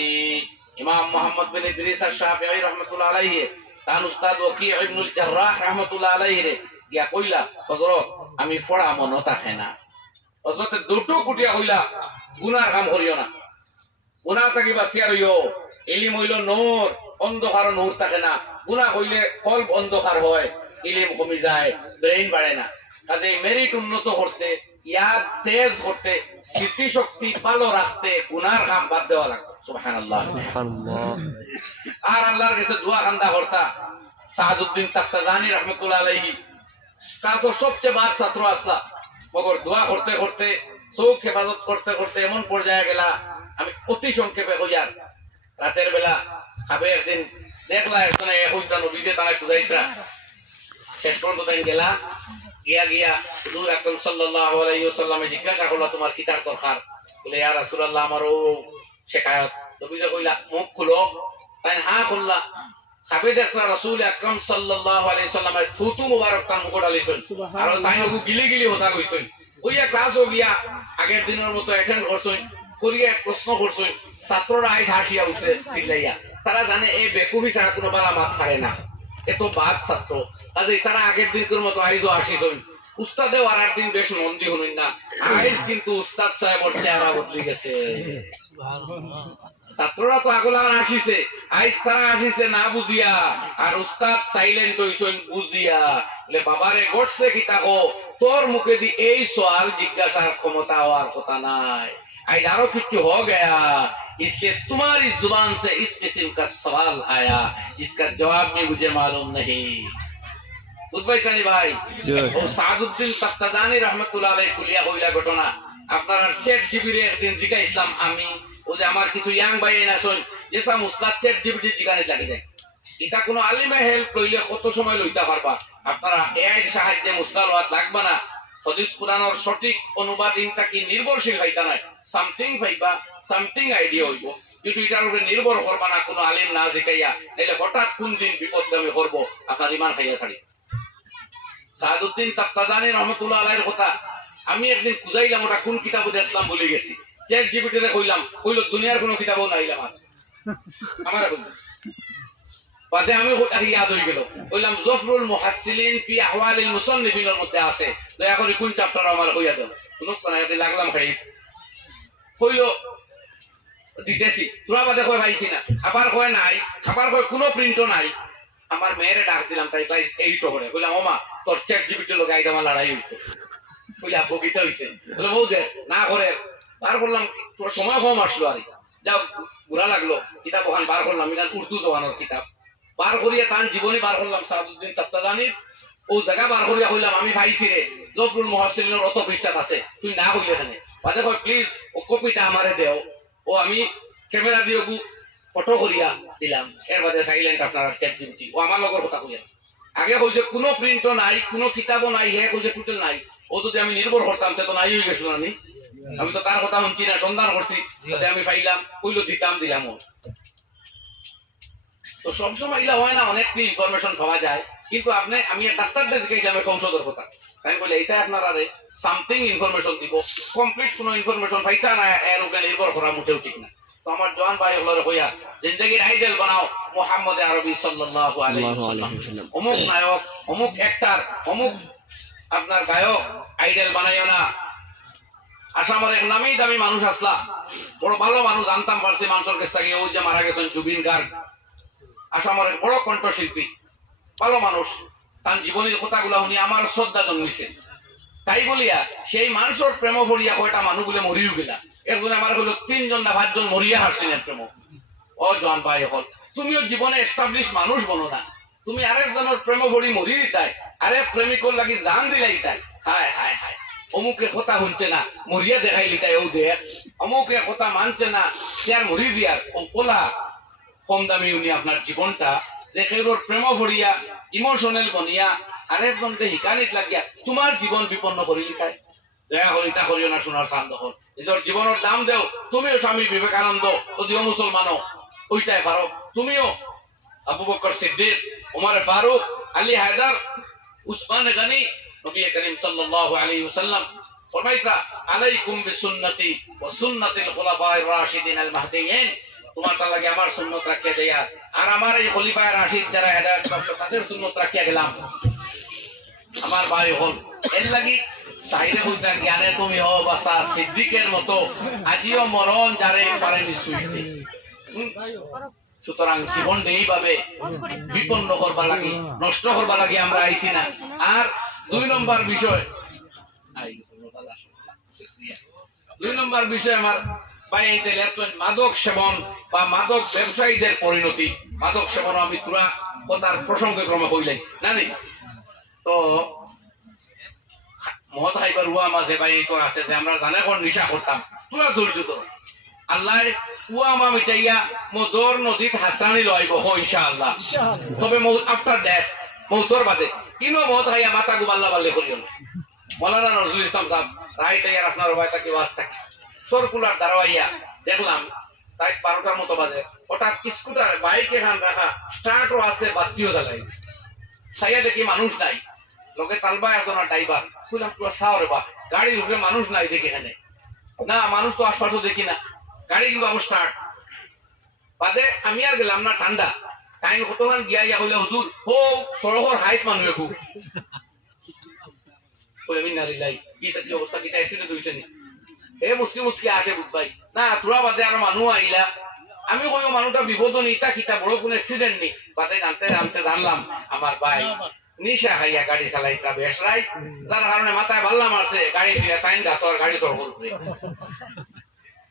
ইমাম মুহাম্মদ বিন ইদ্রিস আশ-শাফিঈ রাহমাতুল্লাহ আলাইহি তার উস্তাদ ওয়াকি' ইবনুল জাররাহ রাহমাতুল্লাহ আলাইহি রে গিয়া কইলা, হযরত আমি পড়া মনে থাকে না। হযরতে দুটো কুটিয়া কইলা, গুনার কাম করিও না, গুনাহ থাকি বাঁচিয়া রইও। ইলম হইল নূর, অন্ধকার নূর থাকে না। গুনাহ হইলে কলব অন্ধকার হয়, ইলম কমে যায়, ব্রেইন বাড়ে না। কাজে মেরিট উন্নত করতে, ইয়াদ তেজ করতে, স্মৃতিশক্তি ভালো রাখতে গুনার কাম বাদ দেওয়া লাগবে। সুবহানাল্লাহ। আর আল্লাহর কাছে দোয়া খান্দা করতা। সাদউদ্দিন তাফতাজানি রাহমাতুল্লাহ আলাইহি তার সবচেয়ে বাদ ছাত্র আসলা, মগর দোয়া করতে করতে, চোখ হেফাজত করতে করতে এমন পর্যায়ে গেলা, আমি অতি সংক্ষেপে কইয়ার রাতের বেলা খাবে একদিন দেখলা একজন একজন নবীতে তারা খুঁজাইতা। শেষ পর্যন্ত তাই গেলা, গিয়া গিয়া হুজুর আকরাম সাল্লাল্লাহু আলাইহি ওয়াসাল্লামে জিজ্ঞাসা করলা, তোমার কিতার দরকার? বলে ইয়া রাসূলুল্লাহ আমারও শেখায়ত। নবীজি কইলা মুখ খুলো, তাই হ্যাঁ খুললা। খাবে দেখলা রাসূল আকরাম সাল্লাল্লাহু আলাইহি ওয়াসাল্লামের থুতু মুবারক তার মুখে ডালিছেন, আর তাই নবু গিলি গিলি হতা কইছেন। ওইয়া ক্লাসও গিয়া আগের দিনের মতো অ্যাটেন্ড করছেন, করিয়া প্রশ্ন করছেন। ছাত্ররা আই হাসিয়া উঠছে চিল্লাইয়া, তারা জানে এই বেকুফি ছাড়া কোনো বালা মাত খায় না, এত বাদ ছাত্র। কাজে তারা আগের দিনকের মতো আইজও আসিছেন। উস্তাদেও আর একদিন বেশ মন্দি হলেন না, আইজ কিন্তু উস্তাদ সাহেবের চেহারা বদলে গেছে। ছাত্ররা তো আগলার আসিছে, আইজ তারা আসিছে না বুঝিয়া, আর উস্তাদ সাইলেন্ট হইছেন বুঝিয়া। বলে বাবারে ঘটছে কি তাকো, তোর মুখে দি এই সওয়াল জিজ্ঞাসার ক্ষমতা হওয়ার কথা নাই। आज आरो कुछ हो गया, इसलिए तुम्हारी जुबान से इस किस्म का सवाल आया, इसका जवाब भी मुझे मालूम नहीं। বুঝবাইতানি ভাই, ও সাদউদ্দিন তাফতাজানি রাহমাতুল্লাহ আলাইহি কুলিয়া হইলা ঘটনা। আপনারা চ্যাট জিবিরে একদিন জিজ্ঞাসলাম আমি, ও যে আমার কিছু ইয়াং ভাই না শুন, যে সব মুসলাদ চ্যাট জিবিটি জিজ্ঞাসা লাগে যায়, এটা কোনো আলিমে হেল্প লইলে কত সময় লইতে পারবা। আপনারা এআই এর সাহায্যে মুসলাদ হওয়া লাগবে না। হাদিস কুরআনের সঠিক অনুবাদ ইনটা কি নির্ভরশীল হইতা নাই, সামথিং পাইবা, সামথিং আইডিয়া হইব। কিন্তু এটার উপরে নির্ভর করবা না কোনো আলিম না জিকাইয়া, তাইলে হঠাৎ কোন দিন বিপদগামী করবো, আপনার ইমান খাইয়া ছাড়ি। সাদউদ্দিন তাফতাজানি রাহমাতুল্লাহ আলাইহির কথা আমি একদিন খুঁজাইলাম, ওটা কোন কিতাব দেখলাম ভুলে গেছি। চ্যাট জিপিটিতে কইলাম, কইল দুনিয়ার কোনো কিতাবও নাই আমার কইল। বাদে আমি ইয়াদ হয়ে গেল, কইলাম জফরুল মুহাসসিলিন ফি আহওয়ালিল মুসান্নিফিনের মধ্যে আছে, দয়া করে কোন চ্যাপ্টার আমার কইয়া দাও। শুনুক না, এতে লাগলাম খাই। কইল দিতেছি, তোরা বাদে কয় পাইছি না, আবার কয় নাই, আবার কয় কোনো প্রিন্টও নাই। আমার মেয়েরে ডাক দিলাম, তাই ক্লাস 8 করে। কইলাম ওমা তোর চ্যাট জিপিটির লোক আইতে আমার লড়াই হইতো। কইলা বকিতে হইছে, বলে বউ দে না করে। বার করলাম, তোর সময় কম আসলো, আর যাও বুড়া লাগলো। কিতাব ওখান বার করলাম, এখান উর্দু জবানের কিতাব বার করিয়া তার জীবনী বার করলাম। সাদউদ্দিন তাফতাজানির ও জায়গা বার করিয়া কইলাম, আমি ভাইছি রে জফরুল মুহাসসিলিনের অত পৃষ্ঠাত আছে, তুই না কইলে এখানে। বাদে কয় প্লিজ ও কপিটা আমারে দেও। ও আমি ক্যামেরা দিয়ে ফটো করিয়া দিলাম। এর বাদে সাইলেন্ট আপনার চ্যাট জিপিটি। ও আমার লগর কথা কইয়া আগে কইছে কোনো প্রিন্টও নাই, কোনো কিতাবও নাই, হে কইছে টোটাল নাই। ও যদি আমি নির্ভর করতাম সে তো নাই হয়ে গেছিল। আমি তো তার কথা শুনছি না, সন্ধান করছি, আমি পাইলাম, কইলো দিতাম, দিলাম। ও তো সবসময় ইলা হয় না, অনেক ইনফরমেশন পাওয়া যায়। কিন্তু আপনি আমি ডাক্তারদের জিজ্ঞাসা ঔষধের কথা, আমি বলি এইটা আপনার আরে সামথিং ইনফরমেশন দিব, কমপ্লিট কোনো ইনফরমেশন পাইতা না, এর উপরে নির্ভর করা মোটেও ঠিক না। তো আমার জওয়ান ভাই হলো কইয়া জিন্দেগির আইডল বানাও মুহাম্মদ আরবি সাল্লাল্লাহু আলাইহি ওয়াসাল্লাম। অমুক নায়ক, অমুক অ্যাক্টর, অমুক আপনার গায়ক আইডল বানাইও না। আসামের এক নামি দামি মানুষ আসলা, বড় ভালো মানুষ, জানতাম পারছি মানুষের কাছ থেকে। ওই যে মারা গেছেন জুবিন গার্গ, আসামের বড় কণ্ঠশিল্পী, ভালো মানুষ। তার জীবনের কথাগুলো শুনি আমার শ্রদ্ধা জন্মিছে। তাই বলিয়া সেই মানুষের প্রেম ভরিয়া কয়টা মানুষ বলে মরিও গেলা। একজনে আমার হলো 3 জন না 5 জন মরিয়া হারছেন এর প্রেম। ও জওয়ান ভাই হল, তুমিও জীবনে এস্টাবলিশ মানুষ বনো না, তুমি আরেকজনের প্রেম ভরি মরি দিতাই, আরে প্রেমিকর লাগি জান দিলাই তাই। হায় হায় হায়, অমুকে কথা শুনছে না মরিয়া দেখাই লিতাই, ও দেখ অমুকে কথা মানছে না সে আর মরি দিয়ার ও কোলা কম দামি উনি আপনার জীবনটা যে কেউর প্রেম ভরিয়া ইমোশনাল বনিয়া আরেকজনকে হিকানিত লাগিয়া তোমার জীবন বিপন্ন করি লিখায়। দয়া করি তা করিও না, শোনার শান্ত হল, নিজের জীবনের দাম দেও। তুমিও স্বামী বিবেকানন্দ যদিও মুসলমানও ওইটাই পারো, তুমিও আবু বকর সিদ্দিক, উমর ফারুক, আলী হায়দার, উসমান গনি, নবী করিম সাল্লাল্লাহু আলাইহি ওয়াসাল্লাম ফরমাইতা আলাইকুম বিসুন্নতি ওয়া সুন্নাতিল খুলাফায়ে রাশিদিন আল মাহদিয়িন, তোমার লাগে আমার সুন্নত রাখিয়া দেয়া আর আমার এই খলিফায়ে রাশিদ যারা হেদায়েত প্রাপ্ত তাদের সুন্নত রাখিয়া গেলাম। আমার ভাই হল এর লাগি চাইরে হইতা জ্ঞানে তুমি হও বাসা সিদ্দিকের মতো আজিও মরণ যারে পারেনি সুইতে। সুতরাং জীবন এইভাবে বিপন্ন করবা লাগি, নষ্ট করবা লাগি আমরা আইছি না। আর দুই নম্বর বিষয় আমার ভাই এইতে লেসন মাদক সেবন বা মাদক ব্যবসায়ীদের পরিণতি। মাদক সেবন আমি তুরা কথার প্রসঙ্গে ক্রমে কইলাইছি না নি। তো মদ খাইবার উয়া মাঝে ভাই এই তো আছে যে আমরা জানে কোন নিশা করতাম, তুরা ধৈর্য তো আল্লাহ কুয়া মা মিটাইয়া মদর নদীত হাতরানি লইব ইনশাআল্লাহ। তবে আফটার দ্যাট মৌতর বাদে কিনো মদ খাইয়া মাথা গুবাল্লা বাল্লে করিও না। মৌলানা নজরুল ইসলাম সাহেব রাইট ইয়ার আপনার ভাই তাকে ওয়াজ থাকে সরকুলার দাঁড়াইয়া দেখলাম তাই 12টার মতো বাজে, হঠাৎ স্কুটার বাইক এখান রাখা স্টার্টও আছে বাতিও জ্বালাই, সাইয়া দেখি মানুষ নাই, লোকে তালবা একজন ড্রাইভার খুললাম পুরো সাওরে বা গাড়ির উপরে মানুষ নাই দেখি এখানে না, মানুষ তো আশপাশও দেখি না, গাড়ি কিন্তু আমার স্টার্ট বাদে আমি আর গেলাম না, ঠান্ডা টাইম কতক্ষণ গিয়া গিয়া হইলে হুজুর হো সড়কের হাইট মানুষ খুব কি অবস্থা, কিটা অ্যাক্সিডেন্ট হয়েছে নি এ মুসকি মুসকি আসে ভাই না তোরা বাদে আর মানুষ আইলা। আমি কই মানুষটা বিপদ নিতা কিতা বড় কোন অ্যাক্সিডেন্ট নি, বাদে জানতে জানতে জানলাম আমার ভাই নিশা খাইয়া গাড়ি চালাইতা বেশ রাইট, যার কারণে মাথায় ভাল্লা মারছে গাড়ি দিয়ে টাইম গাতো আর গাড়ি সরবল করে।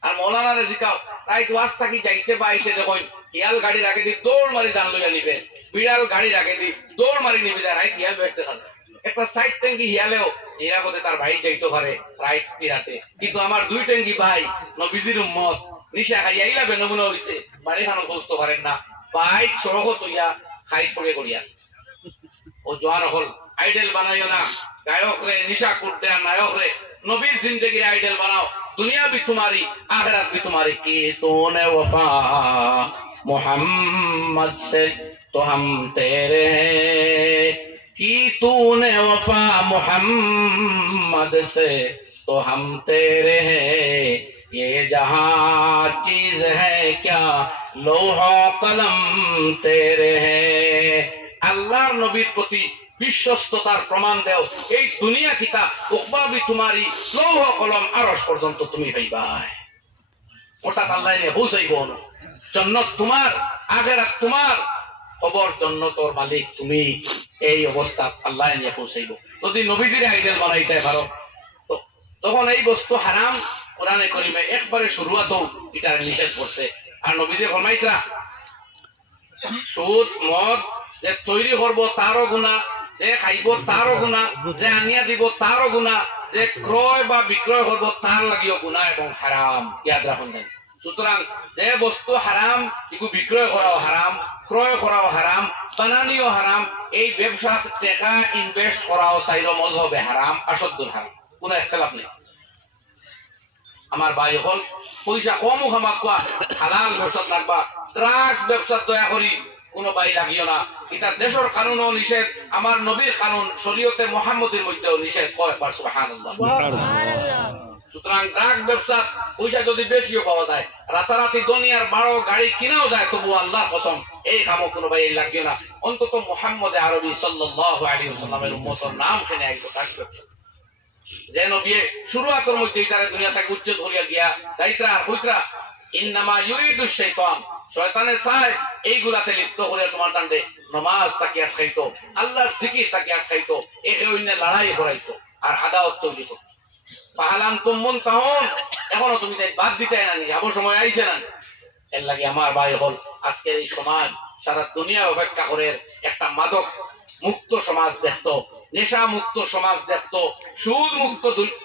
আর মৌলানারে জিকাও রাইট ওয়াজ থাকি যাইতে বা এসে দেখুন হিয়াল গাড়ি রাখে দি দৌড় মারি জান লইয়া নিবে, বিড়াল গাড়ি রাখে দি দৌড় মারি নিবে, যা রাইট হিয়াল বেসতে থাকে একটা সাইড ট্যাঙ্কি হিয়ালেও নিরাপদে তার ভাই যাইতে পারে রাইট নিরাতে। কিন্তু আমার দুই ট্যাঙ্কি ভাই নবীজির উম্মত নিশা খাইয়া ইলা বেনমুনা হইছে বাড়ি খানো বুঝতে পারেন না, বাইক সড়ক তৈয়া খাই ছড়ে করিয়া ও জোয়ার হল আইডেল বানাইও না, গায়ক রে নিশা করতে আর নায়ক রে নবীর জিন্দগির আইডেল বানাও, दुनिया भी तुम्हारी आखिरत भी तुम्हारी। की तूने वफा मोहम्मद से तो हम तेरे हैं, की तूने वफा मोहम्मद से तो हम तेरे हैं, ये जहां चीज है क्या लोहा कलम तेरे हैं। আল্লাহর নবীর প্রতি বিশ্বস্ততার প্রমাণ দেও, এই দুনিয়া কিতাব উকবাবি তোমারি লৌহ কলম আরশ পর্যন্ত তুমি পাইবা। ওটা আল্লাহ নিয়ে পৌঁছাইব, জান্নাত তোমার আখিরাত তোমার, খবর জান্নাতের মালিক তুমি। এই অবস্থা আল্লাহ নিয়ে পৌঁছাইব যদি নবীজির আইডেল বানাইতে পারো। তো তখন এই বস্তু হারাম কোরআনে কারীমে একবারে শুরুয়াতেও এটা নিষেধ করছে। আর নবীজি ফরমাইতরা সুদ মদ যে তৈরি করব তারও গুনাহ, যে খাইব তারও গুনাহ, যে আনিয়া দিব তারও গুনাহ, যে ক্রয় বা বিক্রয় করব তার লাগিও গুনাহ এবং হারাম, ইয়াদ রাখুন। সুতরাং যে বস্তু হারাম এগুলো বিক্রয় করাও হারাম, ক্রয় করাও হারাম, বানানিও হারাম, এই ব্যবসা টাকা ইনভেস্ট করাও চাইল মজহবে হারাম, আসদ্দুর হারাম, কোনো একতলাপ নেই। আমার ভাই হল পয়সা কমও খামাক কোয়া হালাল ব্যবসা লাগবা, ড্রাগস ব্যবসা দয়া করি কোনো ভাই লাগিও না। এটা দেশের কানুনও নিষেধ, আমার নবীর কানুন শরীয়তে মুহাম্মদের মধ্যেও নিষেধ। কয় পার সুবহানাল্লাহ। সুতরাং ড্রাগ ব্যবসা পয়সা যদি বেশিও পাওয়া যায়, রাতারাতি দুনিয়ার 12 গাড়ি কিনাও যায়, তবু আল্লাহ কসম এই কামও কোনো ভাই লাগিও না। অন্তত মুহাম্মদ আরবি সাল্লাল্লাহু আলাইহি ওয়াসাল্লামের উম্মতের নাম খেনে আইতো থাকবে, যে নবী শুরুয়াতের মধ্যে তারা দুনিয়া থেকে উচ্চ ধরিয়া গিয়া দাইত্রা আর হইত্রা ইন্নামা ইউরিদু শাইতান, শয়তানে চায় এইগুলাতে লিপ্ত করে তোমার টান্ডে নামাজ তাকে আটকাইতো, আল্লাহর জিকির তাকে আটকাইতো, একে অন্য লড়াই করাইতো আর আদাওয়াত তৈরি করতো। পাহালান তুমুন তাহন, এখনো তুমি তাই বাদ দিতে না, নি যাবো সময় আইছে না। এর লাগে আমার ভাই হল আজকের এই সমাজ সারা দুনিয়া অপেক্ষা করে একটা মাদক মুক্ত সমাজ দেখতো, নেশা মুক্ত সমাজ দেখতো, সুদ মুক্ত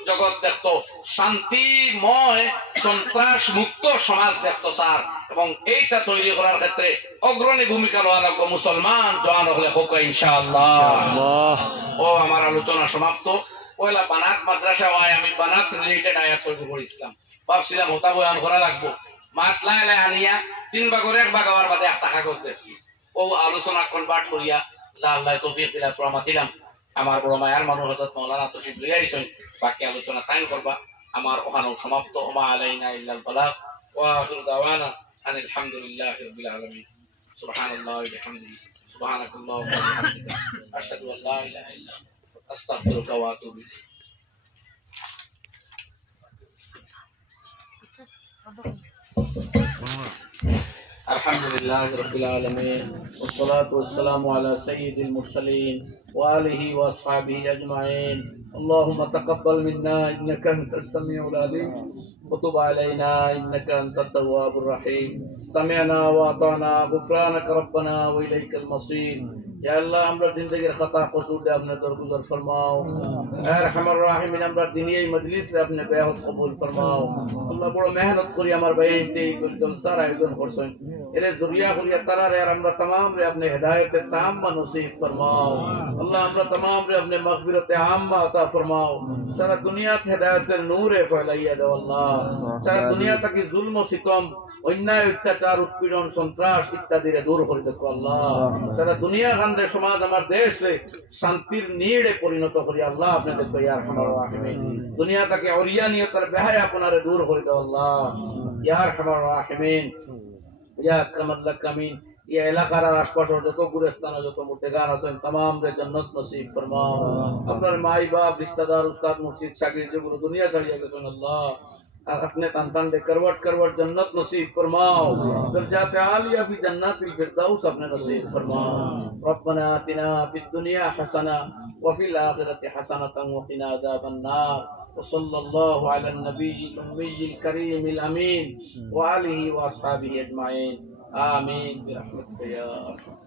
জগৎ দেখতো, শান্তিময় সন্ত্রাস মুক্ত সমাজ দেখতো স্যার। এবং এইটা তৈরি করার ক্ষেত্রে অগ্রণী ভূমিকা লওয়া লাগবে মুসলমান জওয়ান হলে হোক ইনশাআল্লাহ। ও আমার আলোচনা সমাপ্ত। পয়লা বানাত মাদ্রাসা হয়, আমি বানাত রিলেটেড আয়াত তৈরি করেছিলাম, ভাবছিলাম হতা বয়ান করা লাগবো। মাত লাই আনিয়া 3 ভাগের 1 ভাগ হওয়ার বাদে একটা কাগজ দেখছি, ও আলোচনা কনভার্ট করিয়া যা আল্লাহ তৌফিক দিলা প্রমা দিলাম। আমার বড় মায়ার মানুষ হযরত মাওলানা তৌফিক লইয়া আইছেন, বাকি আলোচনা তাই করবা। আমার ওখানে সমাপ্ত। ওমা আলাইনা ইল্লাল বালাগ ওয়া আখিরু দাওয়ানা আনিল হামদুলিল্লাহি রাব্বিল আলামিন। সুবহানাল্লাহি ওয়া বিহামদিহি সুবহানাকাল্লাহুম্মা ওয়া বিহামদিকা আশহাদু আল লা ইলাহা ইল্লা আনতা আস্তাগফিরুকা ওয়া আতুবু ইলাইক। الحمد لله رب العالمين والصلاة والسلام على سيد المرسلين وآله وأصحابه أجمعين. اللهم تقبل منا إنك أنت السميع العليم وتب علينا إنك أنت التواب الرحيم. سمعنا وأطعنا غفرانك ربنا وإليك المصير. يا الله আমরা জিন্দেগির খাতা কসুর দে আপনি দরগুজার ফরমাও। এ আরহামার রাহিমিন আমরা দিনী এই মজলিসে আপনি বেয়াত কবুল ফরমাও। আল্লাহ বড় মেহনত করি আমার ভাই এই জলসার আয়োজন করছেন, এরে জুরিয়া করিয়া তারা রে আর আমরা तमाम রে আপনি হেদায়েতে তাম্মা নসিব ফরমাও। আল্লাহ আমরা तमाम রে আপনি মাগফিরাতে আম্মা আতা ফরমাও। সারা দুনিয়াতে হেদায়েতের নূরে ফলাইয়া দাও আল্লাহ। সারা দুনিয়া থেকে জুলম ও সিতম, অন্যায়, অত্যাচার, উৎপীড়ন, সন্ত্রাস ইত্যাদি রে দূর করে দাও আল্লাহ। সারা দুনিয়া গান্ধে সমাজ আমার দেশ রে শান্তির নীড়ে পরিণত করি আল্লাহ। আপনাদের তো ইয়া আরহামার রাহিমিন দুনিয়া থেকে অরিয়ানিয়তের বেহায়া আপনারে দূর করে দাও আল্লাহ। ইয়া আরহামার রাহিমিন ইয়া আকরামাল আক্রামিন। ইয়া এলাকার আশপাশের যত গুরস্থান যত মুর্তেগান আছেন तमाम রে জান্নাত নসিব ফরমাও। আপনার মাই বাপ রিশতেদার উস্তাদ মুর্শিদ শাকির যেগুলো দুনিয়া ছাড়িয়ে গেছেন আল্লাহ, अपने तन दे करवट करवट जन्नत नसीब फरमाओ। दर्जात आलिया फी जन्नतिल फिरदौस अपने नसीब फरमाओ। रब्बना आतिना फिद दुनिया हसना व फिल आखिरति हसनतन व किना अज़ाबन नार। व सल्लल्लाहु अला नबिय्यिल उम्मिय्यिल करीमिल अमीन व आलिहि व अस्हाबिहि अजमाइन। आमीन बिरहमतिका या अरहम।